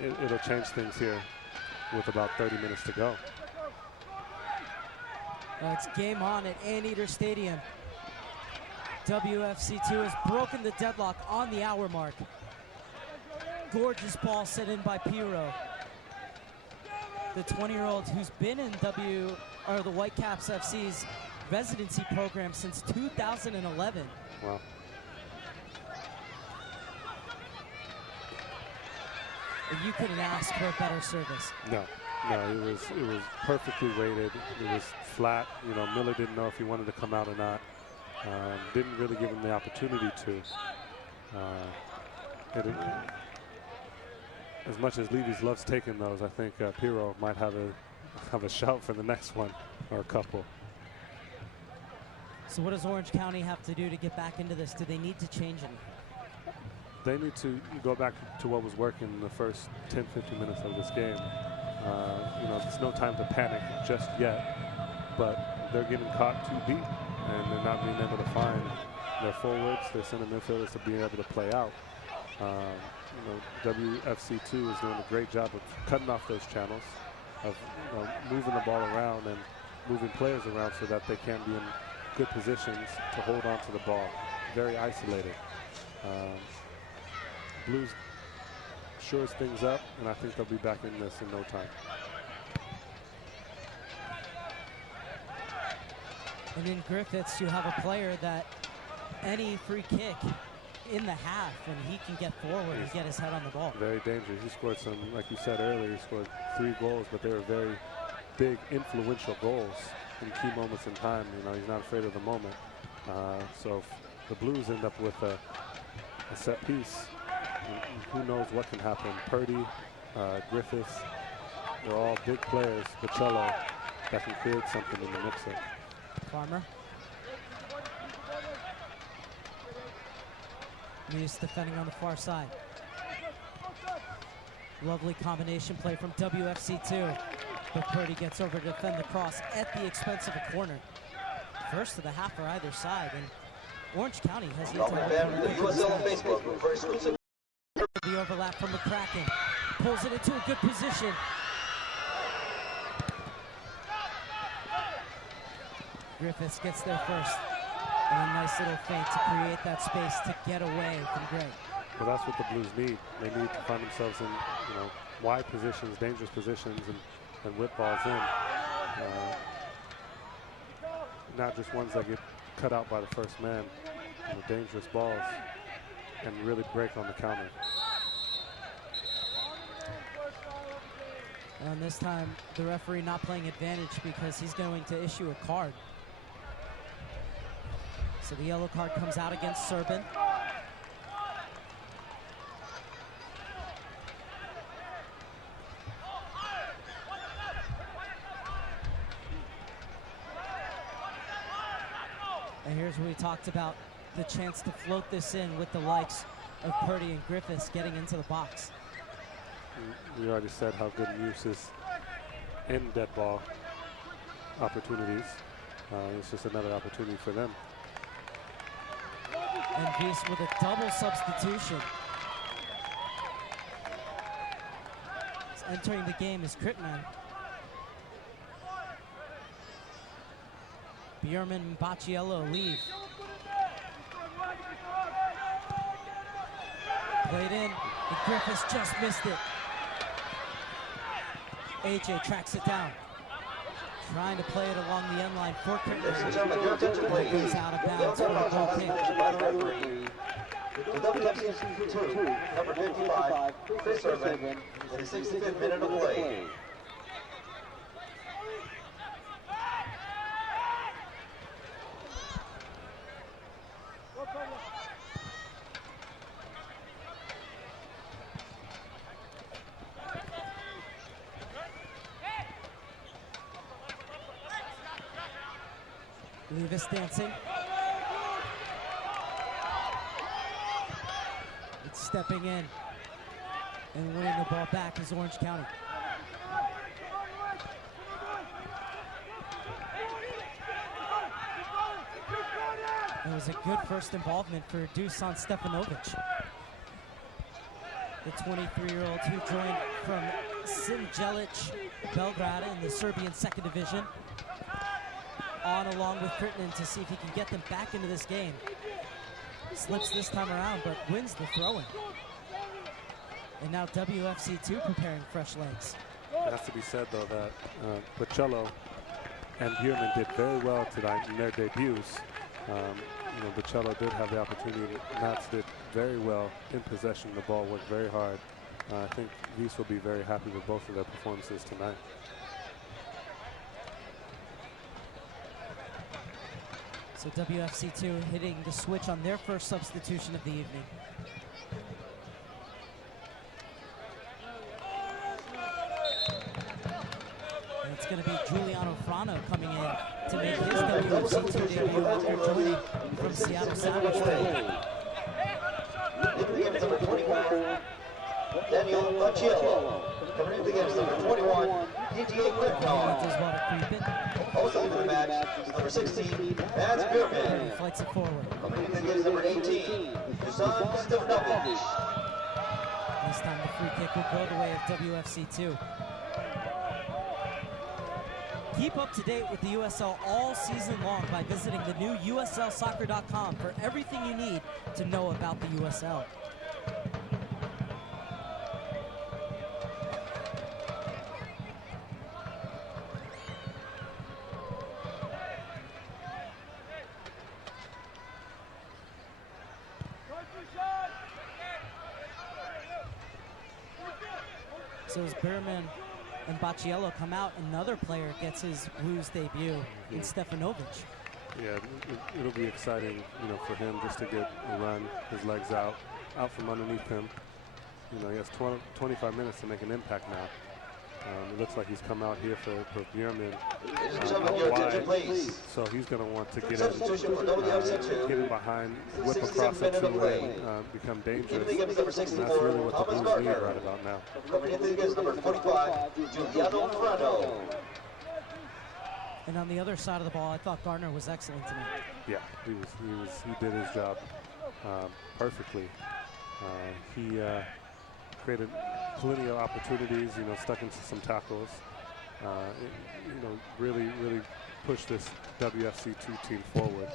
It'll change things here with about 30 minutes to go. It's game on at Anteater Stadium. WFC2 has broken the deadlock on the hour mark. Gorgeous ball set in by Piro, the 20-year-old who's been in the Whitecaps FC's residency program since 2011. Wow. And you couldn't ask for a better service. No, it was perfectly weighted. It was flat. You know, Miller didn't know if he wanted to come out or not. Didn't really give him the opportunity to. As much as Levy's loves taking those, I think Piro might have a shout for the next one or a couple. So what does Orange County have to do to get back into this? Do they need to change anything? They need to go back to what was working in the first 10, 15 minutes of this game. You know, there's no time to panic just yet, but they're getting caught too deep, and they're not being able to find their forwards, their center midfielders to be able to play out. You know, WFC2 is doing a great job of cutting off those channels, of moving the ball around and moving players around so that they can be in good positions to hold on to the ball. Very isolated. Blues shores things up, and I think they'll be back in this in no time. And in Griffiths, you have a player that any free kick in the half, and he can get forward and get his head on the ball. Very dangerous. He scored some, like you said earlier, he scored 3 goals, but they were very big, influential goals in key moments in time. You know, he's not afraid of the moment. So if the Blues end up with a set piece, who knows what can happen. Purdy, Griffiths, they're all big players. Bocello, that can create something in the mixer. Farmer. Meese defending on the far side. Lovely combination play from WFC2. But Purdy gets over to defend the cross at the expense of a corner. First of the half for either side. And Orange County has yet to the overlap from McCracken. Pulls it into a good position. Griffiths gets there first. And a nice little feint to create that space to get away from Gray. Well, that's what the Blues need. They need to find themselves in, you know, wide positions, dangerous positions, and whip balls in. Not just ones that get cut out by the first man. You know, dangerous balls, and really break on the counter. And this time, the referee not playing advantage because he's going to issue a card. So the yellow card comes out against Serbin. And here's what we talked about, the chance to float this in with the likes of Purdy and Griffiths getting into the box. We already said how good Muse is in dead ball opportunities. It's just another opportunity for them. And Vies with a double substitution. Entering the game is Critman. Bierman and Bacciello leave. Played in, and Griffiths just missed it. AJ tracks it down. Trying to play it along the end line for Critman. Goes out of bounds for a goal kick. The WFC2, number 55, Chris Irvin, in the 65th minute of play. Levis dancing. It's stepping in and winning the ball back is Orange County. It was a good first involvement for Dusan Stefanovic. The 23-year-old who joined from Sinjelic Belgrade in the Serbian second division. On along with Crittenden to see if he can get them back into this game. Slips this time around, but wins the throw-in. And now WFC2 preparing fresh legs. It has to be said, though, that Bocello and Bierman did very well tonight in their debuts. You know, Bocello did have the opportunity. Nats did very well in possession. The ball worked very hard. I think Wies will be very happy with both of their performances tonight. So WFC2 hitting the switch on their first substitution of the evening. And it's going to be Giuliano Frano coming in to make his WFC2 debut after joining from Seattle Savage. Number 24, Daniel Paciello. Coming into the game is number 21, DTA Clifton. Does well to creep it. Also into the match is number 16, Mads Bierman. He flights it forward. Coming into the game is number 18, Dusan Stefanovic. This time the free kick will go the way of WFC2. Keep up to date with the USL all season long by visiting the new USLsoccer.com for everything you need to know about the USL. So as Berman and Baciello come out, another player gets his Blues debut in Stefanovic. Yeah, it'll be exciting, you know, for him just to get a run, his legs out from underneath him. You know, he has 25 minutes to make an impact now. It looks like he's come out here for Bierman wide, so he's going to want to get in behind, whip across the two-way, become dangerous. And that's really what the Blues need right about now. Coming into the game is number 45, Giuliano Frano. And on the other side of the ball, I thought Gardner was excellent tonight. Yeah, he did his job perfectly. He created plenty of opportunities, you know, stuck into some tackles. You know, really pushed this WFC2 team forward.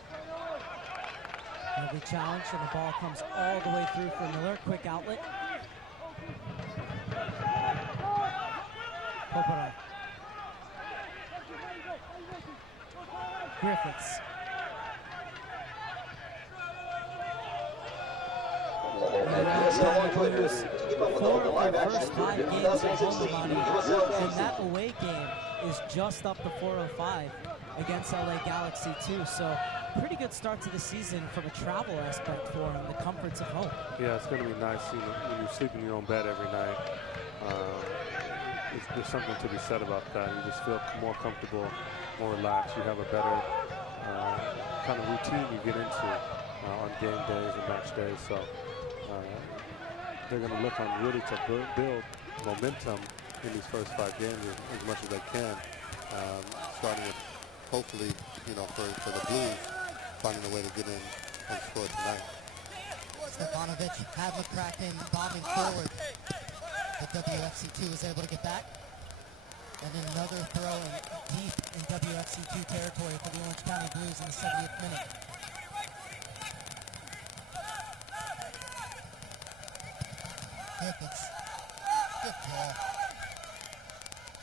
Heavy challenge, and the ball comes all the way through for Miller. Quick outlet. Popara. Griffiths. Blues, 4 of their first 5 games at home, and that away game is just up to 405 against LA Galaxy 2. So pretty good start to the season from a travel aspect for them, the comforts of home. Yeah, it's going to be nice, you know, when you sleep in your own bed every night. There's something to be said about that. You just feel more comfortable, more relaxed. You have a better kind of routine you get into on game days and match days. So they're going to look on really to build momentum in these first 5 games as much as they can, starting with hopefully, you know, for the Blues, finding a way to get in and score tonight. Stefanovic had McCracken bombing forward, but WFC2 is able to get back. And then another throw in deep in WFC2 territory for the Orange County Blues in the 70th minute. Griffiths. Good ball.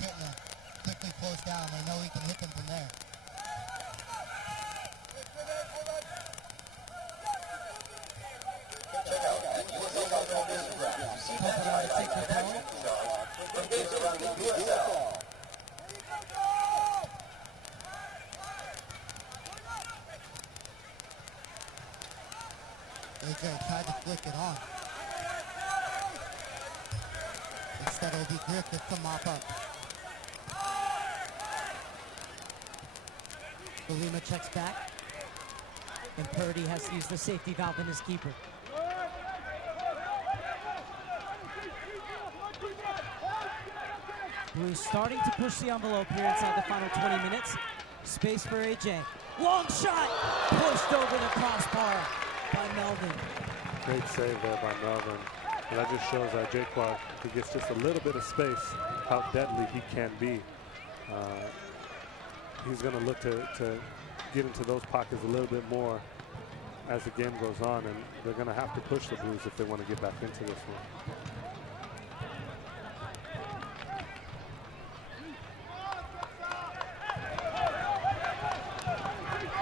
Getting quickly close down. They know he can hit them from there. AJ tried to flick it on. Instead it'll be Griffith to mop up. Belima checks back, and Purdy has to use the safety valve in his keeper. Blues starting to push the envelope here inside the final 20 minutes. Space for AJ. Long shot, pushed over the crossbar by Melvin. Great save there by Melvin. And that just shows that Jaquan, if he gets just a little bit of space, how deadly he can be. He's going to look to get into those pockets a little bit more as the game goes on, and they're going to have to push the Blues if they want to get back into this one.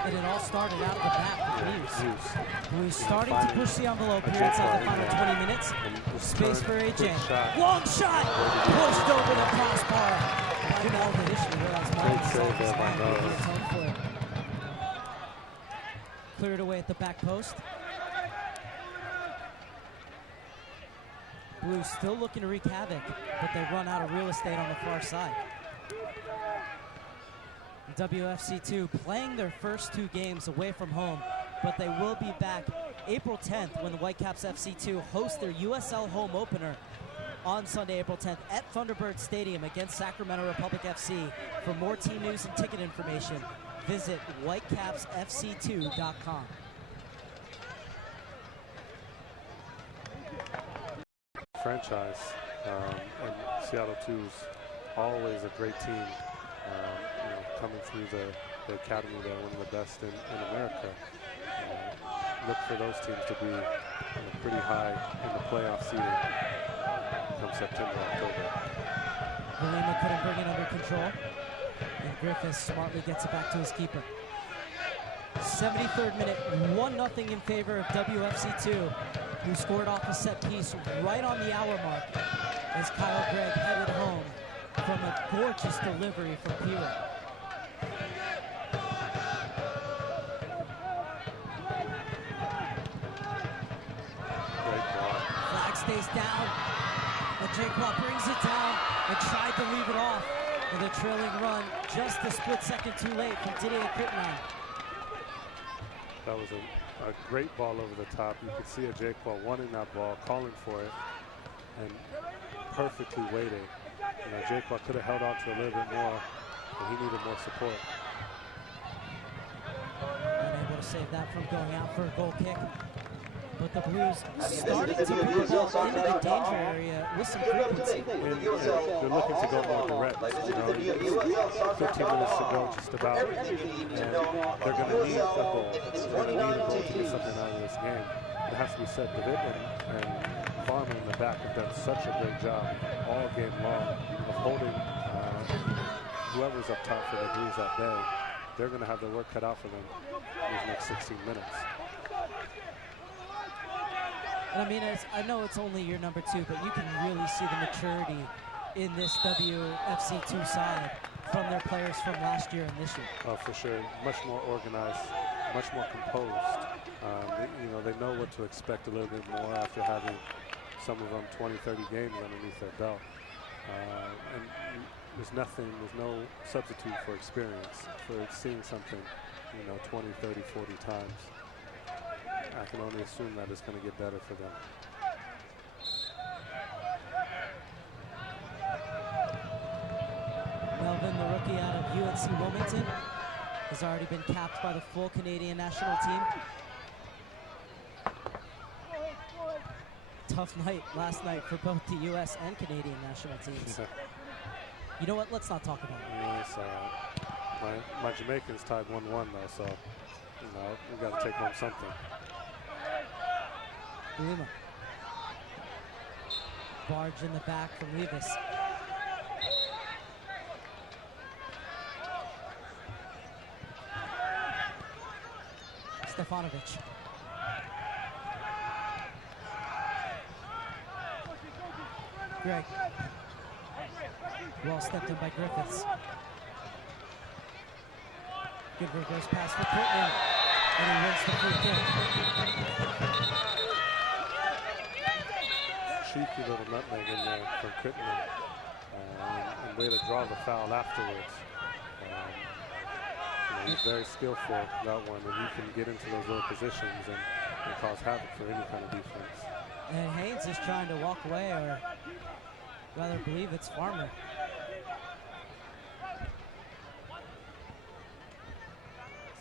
And it all started out of the back with Blues. Blues starting to push the envelope here inside the final 20 minutes. Space for AJ. Long shot! Pushed over the crossbar by Melvin. Initially realized Melvin's off his line, but he home for it. Cleared away at the back post. Blues still looking to wreak havoc, but they run out of real estate on the far side. WFC2 playing their first 2 games away from home, but they will be back April 10th when the Whitecaps FC2 host their USL home opener on Sunday, April 10th at Thunderbird Stadium against Sacramento Republic FC. For more team news and ticket information, visit whitecapsfc2.com. Franchise, and Seattle 2 is always a great team. Coming through the academy, they're one of the best in America. Look for those teams to be pretty high in the playoff seeding come September, October. Lima couldn't bring it under control, and Griffiths smartly gets it back to his keeper. 73rd minute, 1-0 in favor of WFC2, who scored off a set piece right on the hour mark as Kyle Gregg headed home from a gorgeous delivery from Pira. Stays down, but Jaquan brings it down and tried to leave it off with a trailing run just a split second too late from Didier Crittenden. That was a great ball over the top. You could see a Jaquan wanting that ball, calling for it, and perfectly waiting. Jaquan could have held on to a little bit more, but he needed more support. Unable to save that from going out for a goal kick. But the Blues starting to put the ball into the danger area with some frequency. They're looking to go more direct. 15 minutes to go just about, and they're going to need a goal. They're going to need a goal to get something out of this game. It has to be said, David and Farmer in the back have done such a great job all game long of holding whoever's up top for the Blues that day. They're going to have their work cut out for them in these next 16 minutes. And I mean, I know it's only your number 2, but you can really see the maturity in this WFC2 side from their players from last year and this year. Oh, for sure. Much more organized, much more composed. They know what to expect a little bit more after having some of them 20, 30 games underneath their belt. And there's no substitute for experience, for seeing something, 20, 30, 40 times. I can only assume that it's going to get better for them. Melvin, the rookie out of UNC Wilmington, has already been capped by the full Canadian national team. Tough night last night for both the U.S. and Canadian national teams. You know what? Let's not talk about it. Yeah, it's all right. My Jamaicans tied 1-1 though, so we got to take home something. Lima. Barge in the back from Levis. Stefanovic. Greg. Well stepped in by Griffiths. Good reverse pass for Crittenden, and he wins the free kick. Cheeky little nutmeg in there from Crittenden, and way to draw the foul afterwards. He's very skillful, that one, and he can get into those little positions and cause havoc for any kind of defense. And Haynes is trying to walk away, or rather believe it's Farmer.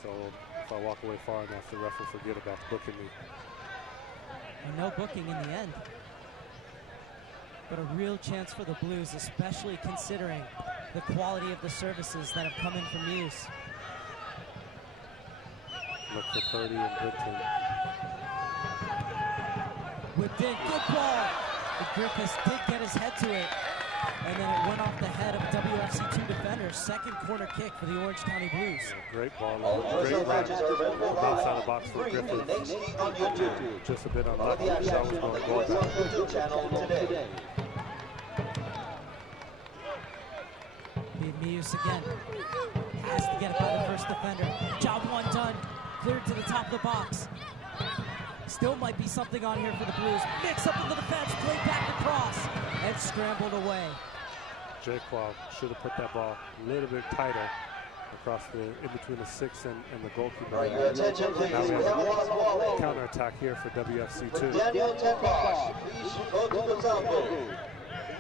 So So if I walk away far enough, the ref will forget about booking me. And no booking in the end. But a real chance for the Blues, especially considering the quality of the services that have come in from Muse. Look for Purdy and Brinton. Whipped in, good ball. But Griffiths did get his head to it. And then it went off the head of WFC2 defender. Second corner kick for the Orange County Blues. Yeah, great ball, great run. Both side of the box for Griffiths. Just a bit unlucky. The shot was going to go back. Muse again. Has to get it by the first defender. Job one done. Cleared to the top of the box. Still might be something on here for the Blues. Mix up in the defense, played back across, and scrambled away. Jaquan should have put that ball a little bit tighter across in between the 6 and the goalkeeper. Now we have a counter-attack here for WFC2. Daniel Tenbosch, please go to the south goal.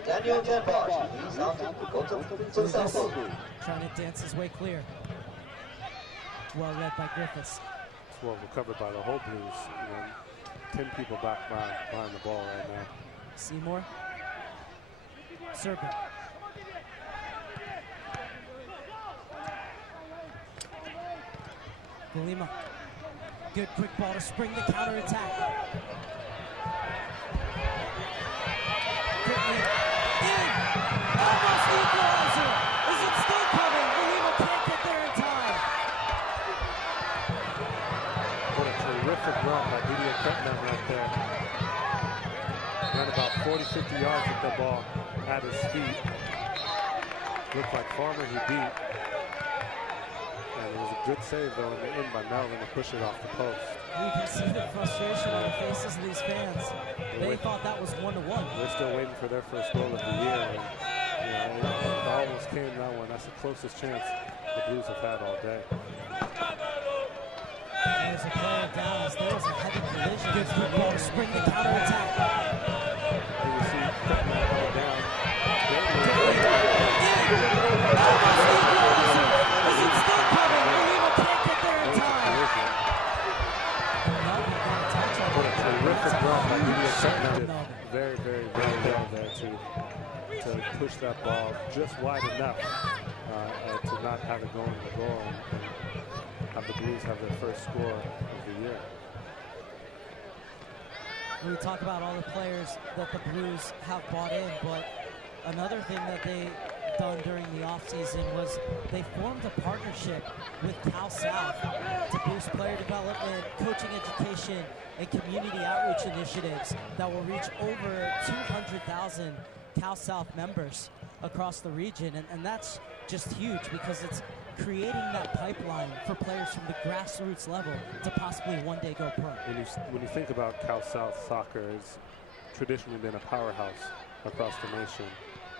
Daniel Tenbosch, please go to the south goal. Trying to dance his way clear. Well led by Griffiths. Well recovered by the whole Blues. 10 people back behind the ball right now. Seymour. Serpent. Galima. Good quick ball to spring the counterattack. Quickly. In! Almost equalizer! Is it still coming? Galima can't get there in time. What a terrific run by Didier Cretman right there. Ran about 40-50 yards with the ball at his feet. Looked like Farmer he beat. And it was a good save though in the end by Melvin to push it off the post. You can see the frustration on the faces of these fans. They thought that was 1-1. They're still waiting for their first goal of the year. And, it almost came that one. That's the closest chance the Blues have had all day. There's a player down as there was a heavy collision. Good football to spring the counterattack. And you see Cretman coming down. Is it still coming? Galima can't get there in time. What a terrific run by Didier Cretman. Very, very, very well there to push that ball just wide enough to not have it go into the goal and have the Blues have their first score of the year. We talk about all the players that the Blues have brought in, but another thing that they done during the offseason was they formed a partnership with Cal South to boost player development, coaching education, and community outreach initiatives that will reach over 200,000 Cal South members across the region. And that's just huge because it's creating that pipeline for players from the grassroots level to possibly one day go pro. When you think about Cal South soccer, it's traditionally been a powerhouse across the nation.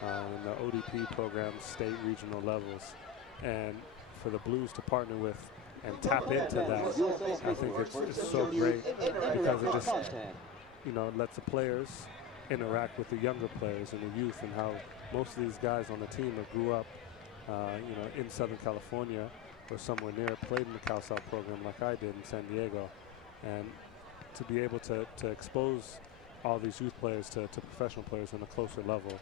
In the ODP programs, state, regional levels. And for the Blues to partner with and tap into that, I think it's so great because it just, lets the players interact with the younger players and the youth, and how most of these guys on the team that grew up, in Southern California or somewhere near, played in the Cal South program like I did in San Diego. And to be able to expose all these youth players to professional players on a closer level,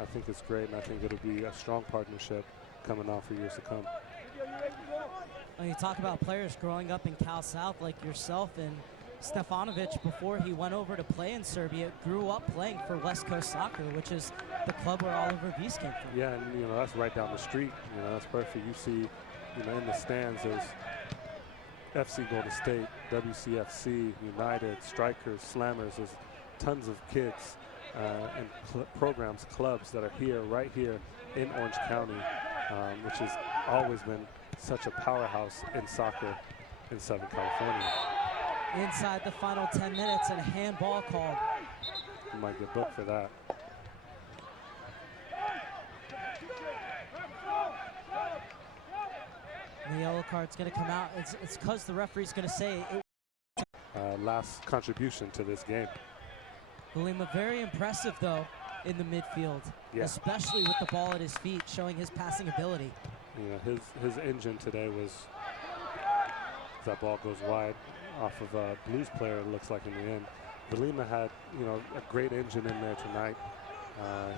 I think it's great, and I think it'll be a strong partnership coming on for years to come. When you talk about players growing up in Cal South like yourself, and Stefanovic, before he went over to play in Serbia, grew up playing for West Coast Soccer, which is the club where Oliver Wies came from. Yeah, and that's right down the street. That's perfect. You see, in the stands, there's FC Golden State, WCFC, United, Strikers, Slammers. There's tons of kids and programs, clubs that are right here in Orange County, which has always been such a powerhouse in soccer in Southern California. Inside the final 10 minutes and a handball called. You might get booked for that. The yellow card's going to come out. It's because the referee's going to say it. Last contribution to this game. Galima, very impressive, though, in the midfield, especially with the ball at his feet, showing his passing ability. His engine today was that ball goes wide off of a Blues player, it looks like, in the end. Valima had, a great engine in there tonight. I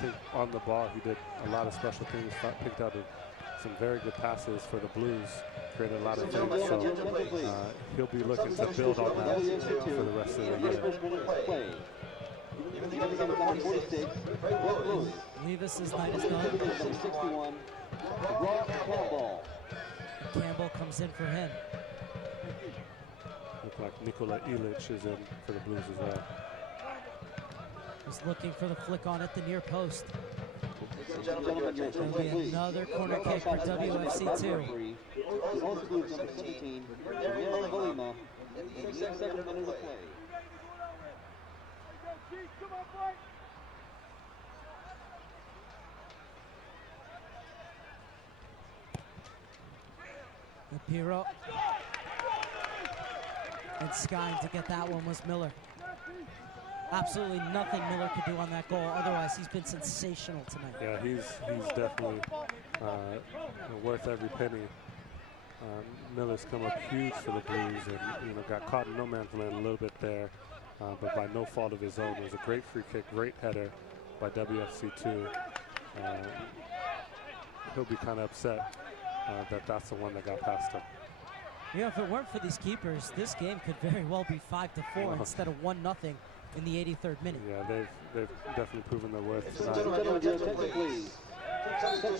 think on the ball, he did a lot of special things, picked out some very good passes for the Blues, created a lot of things. So he'll be looking to build on that for the rest of the year. Levis's night is done. Campbell comes in for him. Look like Nikola Ilic is in for the Blues as well. He's looking for the flick on at the near post. There'll be another corner kick for WFC2. Piro. And skying to get that one was Miller. Absolutely nothing Miller could do on that goal. Otherwise, he's been sensational tonight. Yeah, he's definitely worth every penny. Miller's come up huge for the Blues and got caught in no man's land a little bit there, but by no fault of his own. It was a great free kick, great header by WFC2. He'll be kind of upset that's the one that got past him. Yeah, if it weren't for these keepers, this game could very well be 5-4 instead of 1-0 in the 83rd minute. Yeah, they've definitely proven their worth tonight.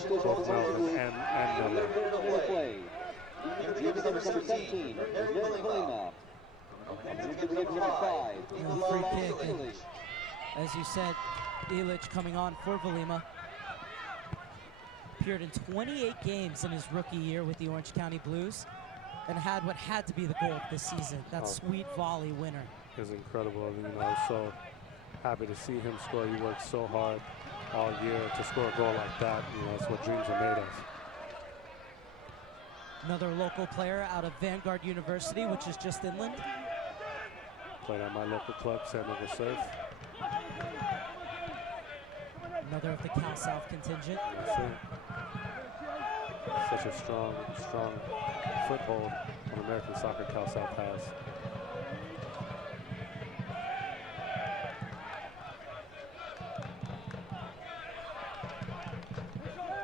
Both Melvin and Miller. Free kick, and as you said, Ilic coming on for Valima. Appeared in 28 games in his rookie year with the Orange County Blues and had what had to be the goal of this season, that sweet volley winner. It was incredible. I was so happy to see him score. He worked so hard all year to score a goal like that. That's what dreams are made of. Another local player out of Vanguard University, which is just inland. Played at my local club, San Diego Surf. Another of the Cal South contingent. That's it. Such a strong foothold on American soccer Cal South has.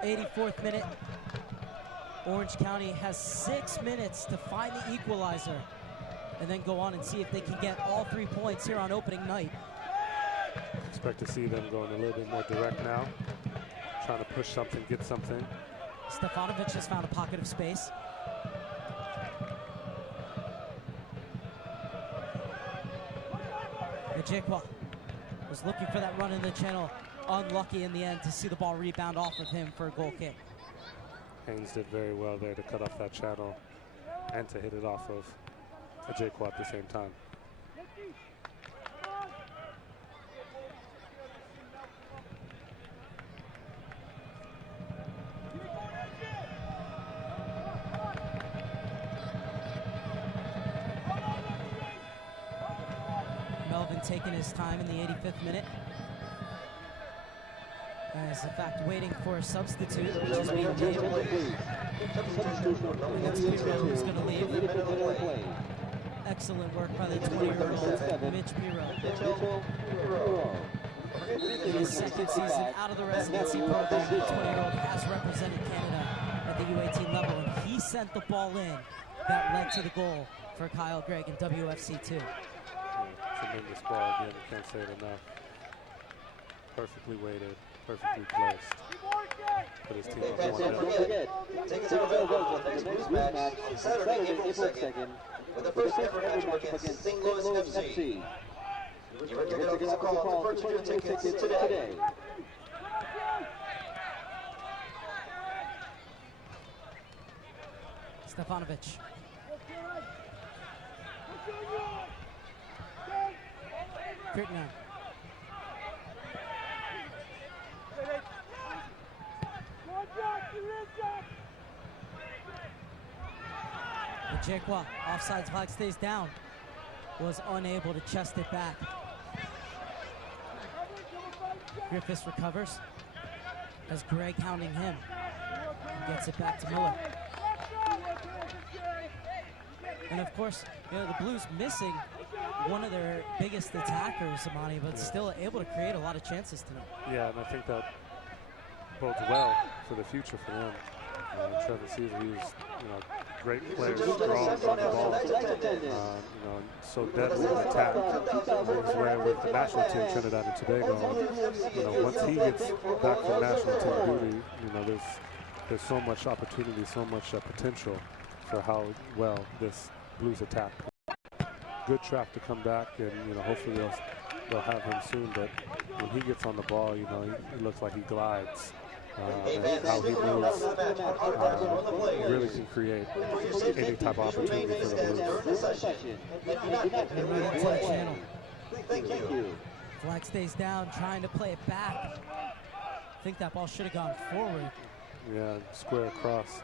'84th minute. Orange County has 6 minutes to find the equalizer and then go on and see if they can get all 3 points here on opening night. Expect to see them going a little bit more direct now, trying to push something, get something. Stefanovic has found a pocket of space. Ejekwa was looking for that run in the channel. Unlucky in the end to see the ball rebound off of him for a goal kick. Haynes did very well there to cut off that channel and to hit it off of Ejekwa at the same time. Melvin taking his time in the 85th minute. As in fact waiting for a substitute, which is being named. And that's Piro who's going to leave. Excellent work by the 20-year-old Mitch Piro. In his second season out of the residency program, the 20-year-old has represented Canada at the U18 level, and he sent the ball in that led to the goal for Kyle Gregg in WFC2. Tremendous ball again, can't say it enough. Perfectly weighted, perfectly placed. Put his team on one down. Take us out of the next match on Saturday, April 2nd, with the first ever matchup against St. Louis FC. Give us a call to purchase your tickets today. Stefanovic. Crittenden. Ejekwa, offside flag stays down, was unable to chest it back. Griffiths recovers as Gregg hounding him and gets it back to Miller. And of course, the Blues missing one of their biggest attackers, Amani, but still able to create a lot of chances tonight. Yeah, and I think that bodes well for the future for them. Trevor Caesar, he's great player, strong on the ball, so deadly in attack. He's where with the national team, Trinidad and Tobago, once he gets back from national team duty, there's so much opportunity, so much potential for how well this Blues attack. Good track to come back, and hopefully they'll have him soon. But when he gets on the ball, he looks like he glides. And how he moves really can create any type of opportunity for the Blues. Thank you. Flag stays down, trying to play it back. I think that ball should have gone forward. Yeah, square across.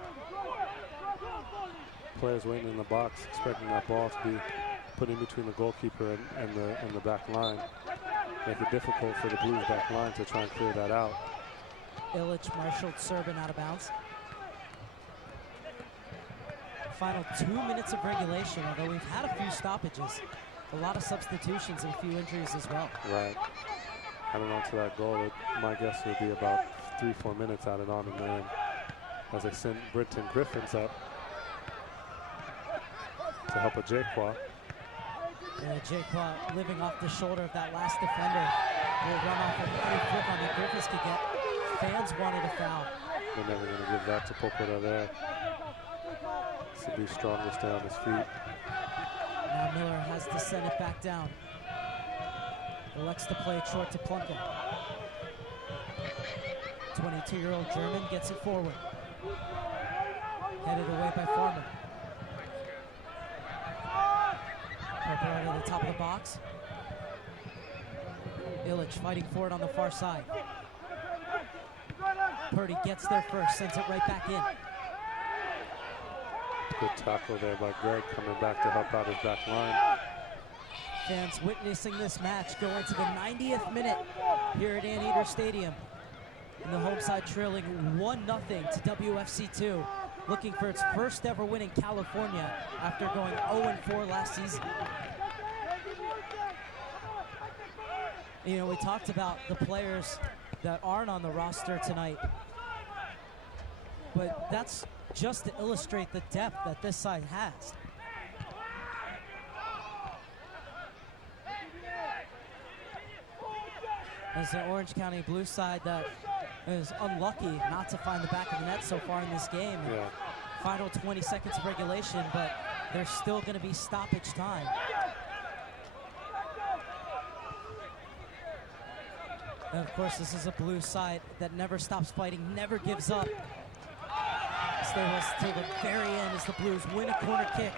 Players waiting in the box, expecting that ball to be put in between the goalkeeper and the back line. Make it difficult for the Blues back line to try and clear that out. Illich marshaled Serban out of bounds. Final 2 minutes of regulation, although we've had a few stoppages. A lot of substitutions and a few injuries as well. Right. Adding on to that goal, my guess would be about 3-4 minutes added on, and then as they send Brenton Griffiths up to help a Jaqua. And Jaqua living off the shoulder of that last defender. Will run off of any flip on that Griffiths could get. Fans wanted a foul. They're never going to give that to Popora there. To be strong to stay on his feet. Now Miller has to send it back down. Elects to play it short to Plunken. 22-year-old German gets it forward. Headed away by Farmer. Popora to the top of the box. Illich fighting for it on the far side. Purdy gets there first, sends it right back in. Good tackle there by Greg, coming back to help out his back line. Fans witnessing this match go into the 90th minute here at Anteater Stadium. And the home side trailing 1-0 to WFC2, looking for its first ever win in California after going 0-4 last season. We talked about the players that aren't on the roster tonight, but that's just to illustrate the depth that this side has. There's an Orange County Blues side that is unlucky not to find the back of the net so far in this game. Yeah. Final 20 seconds of regulation, but there's still going to be stoppage time. And of course, this is a Blues side that never stops fighting, never gives up. Stay with us till the very end as the Blues win a corner kick.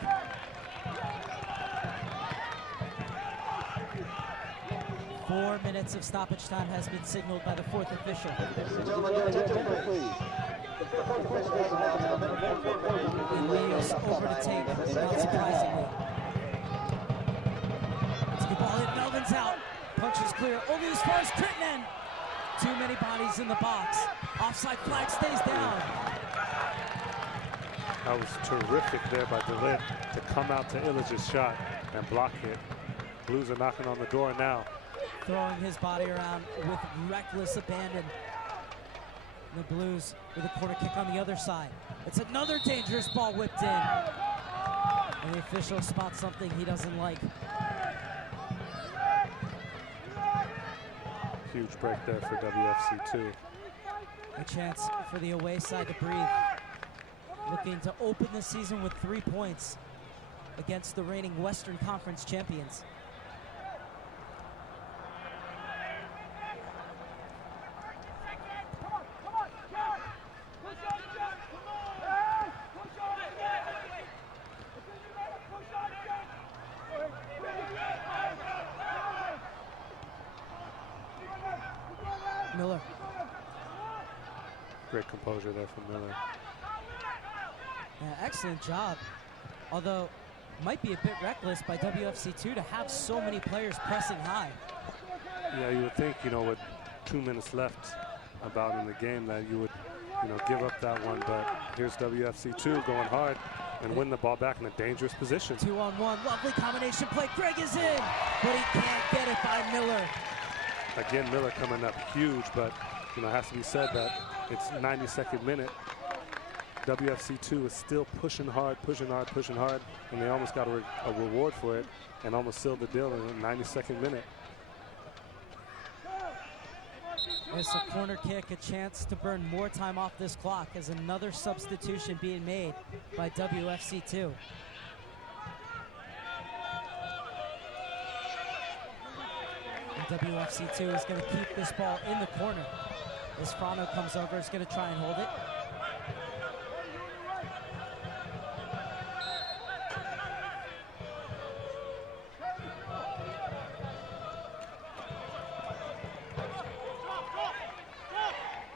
Four minutes of stoppage time has been signaled by the fourth official. And Leos over to take, not surprisingly. It's a good ball in, Melvin's out. Punch is clear, only as far as Crittenden. Too many bodies in the box. Offside flag stays down. That was terrific there by DeLitt to come out to Illich's shot and block it. Blues are knocking on the door now. Throwing his body around with reckless abandon. The Blues with a corner kick on the other side. It's another dangerous ball whipped in. And the official spots something he doesn't like. Huge break there for WFC2. A chance for the away side to breathe. Looking to open the season with 3 points against the reigning Western Conference champions. Miller. Great composure there from Miller. Yeah, excellent job. Although, might be a bit reckless by WFC2 to have so many players pressing high. Yeah, you would think, with 2 minutes left about in the game that you would, give up that one. But here's WFC2 going hard. and win the ball back in a dangerous position. 2-on-1, lovely combination play. Greg is in, but he can't get it by Miller. Again, Miller coming up huge, but it has to be said that it's 92nd minute. WFC2 is still pushing hard, and they almost got a reward for it and almost sealed the deal in the 92nd minute. It's a corner kick, a chance to burn more time off this clock as another substitution being made by WFC2. And WFC2 is going to keep this ball in the corner. As Frano comes over, is going to try and hold it.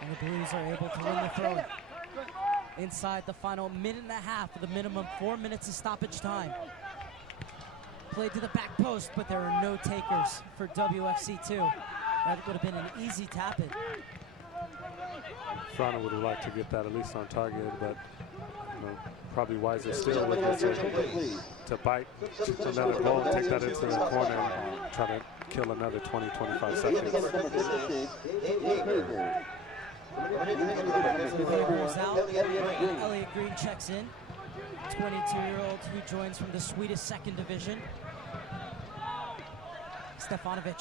And the Blues are able to win the throw inside the final minute and a half of the minimum 4 minutes of stoppage time. Played to the back post, but there are no takers for WFC2. That would have been an easy tap-in. Frano would have liked to get that at least on target, but probably wiser still with it to bite another ball and take that into the corner and try to kill another 20-25 seconds. Haber's out. Elliot Green checks in. 22-year-old who joins from the Swedish second division. Stefanovic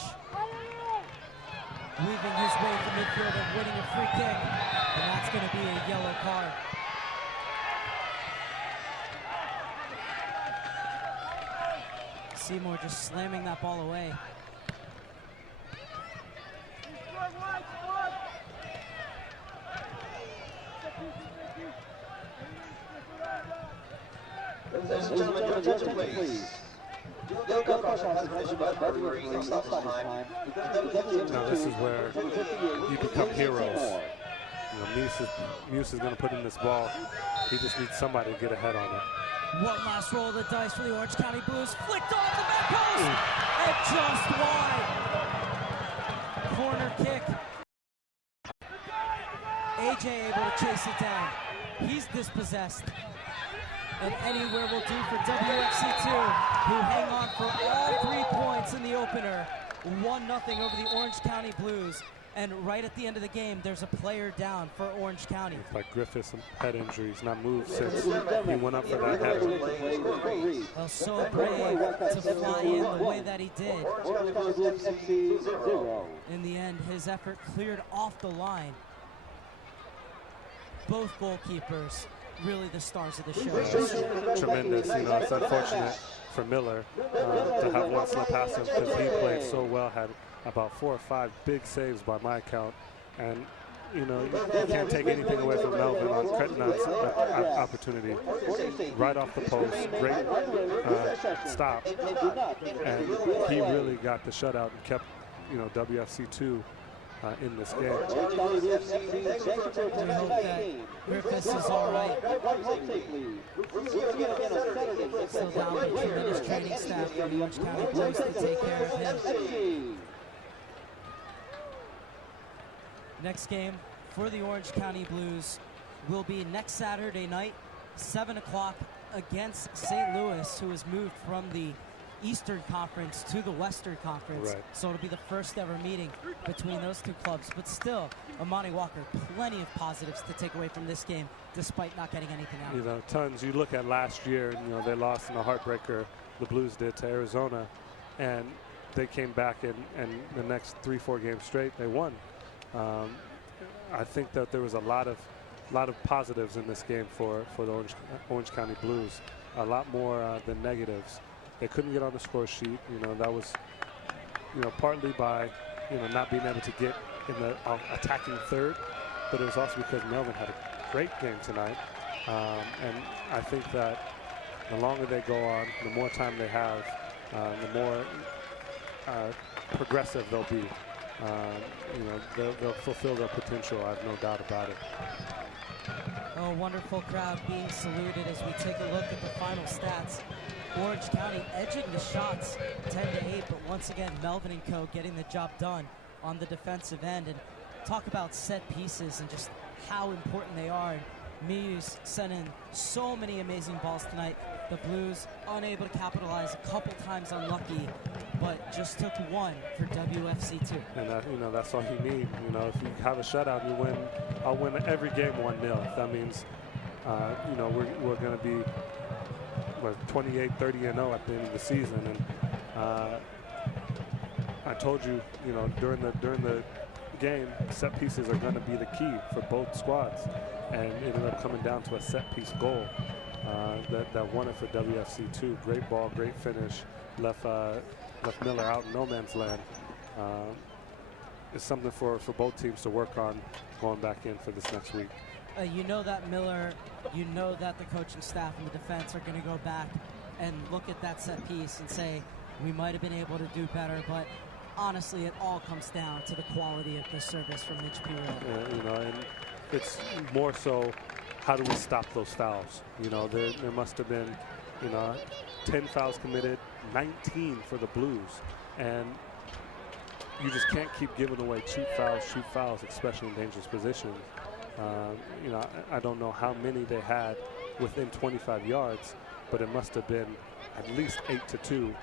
weaving his way to midfield and winning a free kick. And that's going to be a yellow card. Seymour just slamming that ball away. Ladies and gentlemen, your attention please. Yoko caution has been issued by the referee for stoppage time. Now this is where you become heroes. Muse is going to put in this ball. He just needs somebody to get ahead on it. One last roll of the dice for the Orange County Blues. Flicked off the back post and just wide. Corner kick. AJ able to chase it down. He's dispossessed. And anywhere will do for WFC2, who hang on for all 3 points in the opener. 1-0 over the Orange County Blues. And right at the end of the game, there's a player down for Orange County. It's like Griffith's head injury. He's not moved since he went up for that header. Well, so brave to fly in the way that he did. In the end, his effort cleared off the line. Both goalkeepers, really the stars of the show. Tremendous. It's unfortunate for Miller to have one slip past him because he played so well, had about 4 or 5 big saves by my account. And, you can't take anything away from Melvin on Kretinan's opportunity. Right off the post, great stop. And he really got the shutout and kept, WFC2 in this game. We hope that Griffiths is all right. Still down with tremendous training staff for the Orange County Blues to take care of him. Next game for the Orange County Blues will be next Saturday night, 7 o'clock against St. Louis, who has moved from the Eastern Conference to the Western Conference. Right. So it'll be the first ever meeting between those two clubs. But still, Amani Walker, plenty of positives to take away from this game, despite not getting anything out. Tons. You look at last year, they lost in a heartbreaker, the Blues did, to Arizona, and they came back and the next 3-4 games straight, they won. I think that there was a lot of positives in this game for the Orange County Blues, a lot more than negatives. They couldn't get on the score sheet. That was, partly by, not being able to get in the attacking third, but it was also because Melvin had a great game tonight. And I think that the longer they go on, the more time they have, the more progressive they'll be. They'll fulfill their potential. I have no doubt about it. Oh, wonderful crowd being saluted as we take a look at the final stats. Orange County edging the shots 10-8, but once again, Melvin and co getting the job done on the defensive end. And talk about set pieces and just how important they are. And Miyu's sent in so many amazing balls tonight. The Blues unable to capitalize, a couple times unlucky, but just took one for WFC2. And that's all you need. If you have a shutout, you win. I'll win every game 1-0. That means, we're going to be 28, 30 and 0 at the end of the season. And I told you, during the game, set pieces are going to be the key for both squads, and it ended up coming down to a set piece goal that won it for WFC2. Great ball, great finish, left Miller out in no man's land. It's something for both teams to work on going back in for this next week. You know that Miller, you know that the coaching staff and the defense are going to go back and look at that set piece and say, we might have been able to do better, but honestly, it all comes down to the quality of the service from Mitch Pirro. And it's more so, how do we stop those fouls? There must have been, 10 fouls committed, 19 for the Blues, and you just can't keep giving away cheap fouls, especially in dangerous positions. I don't know how many they had within 25 yards, but it must have been at least 8-2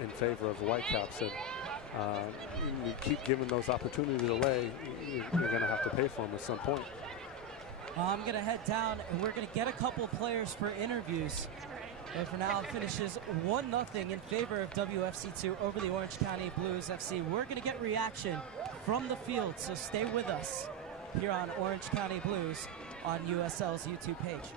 in favor of the Whitecaps. And you keep giving those opportunities away, you're going to have to pay for them at some point. I'm going to head down, and we're going to get a couple of players for interviews. And for now, it finishes 1-0 in favor of WFC2 over the Orange County Blues FC. We're going to get reaction from the field, so stay with us here on Orange County Blues on USL's YouTube page.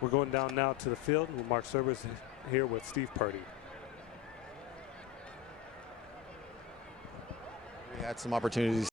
We're going down now to the field, and Mark Serber's here with Steve Purdy. We had some opportunities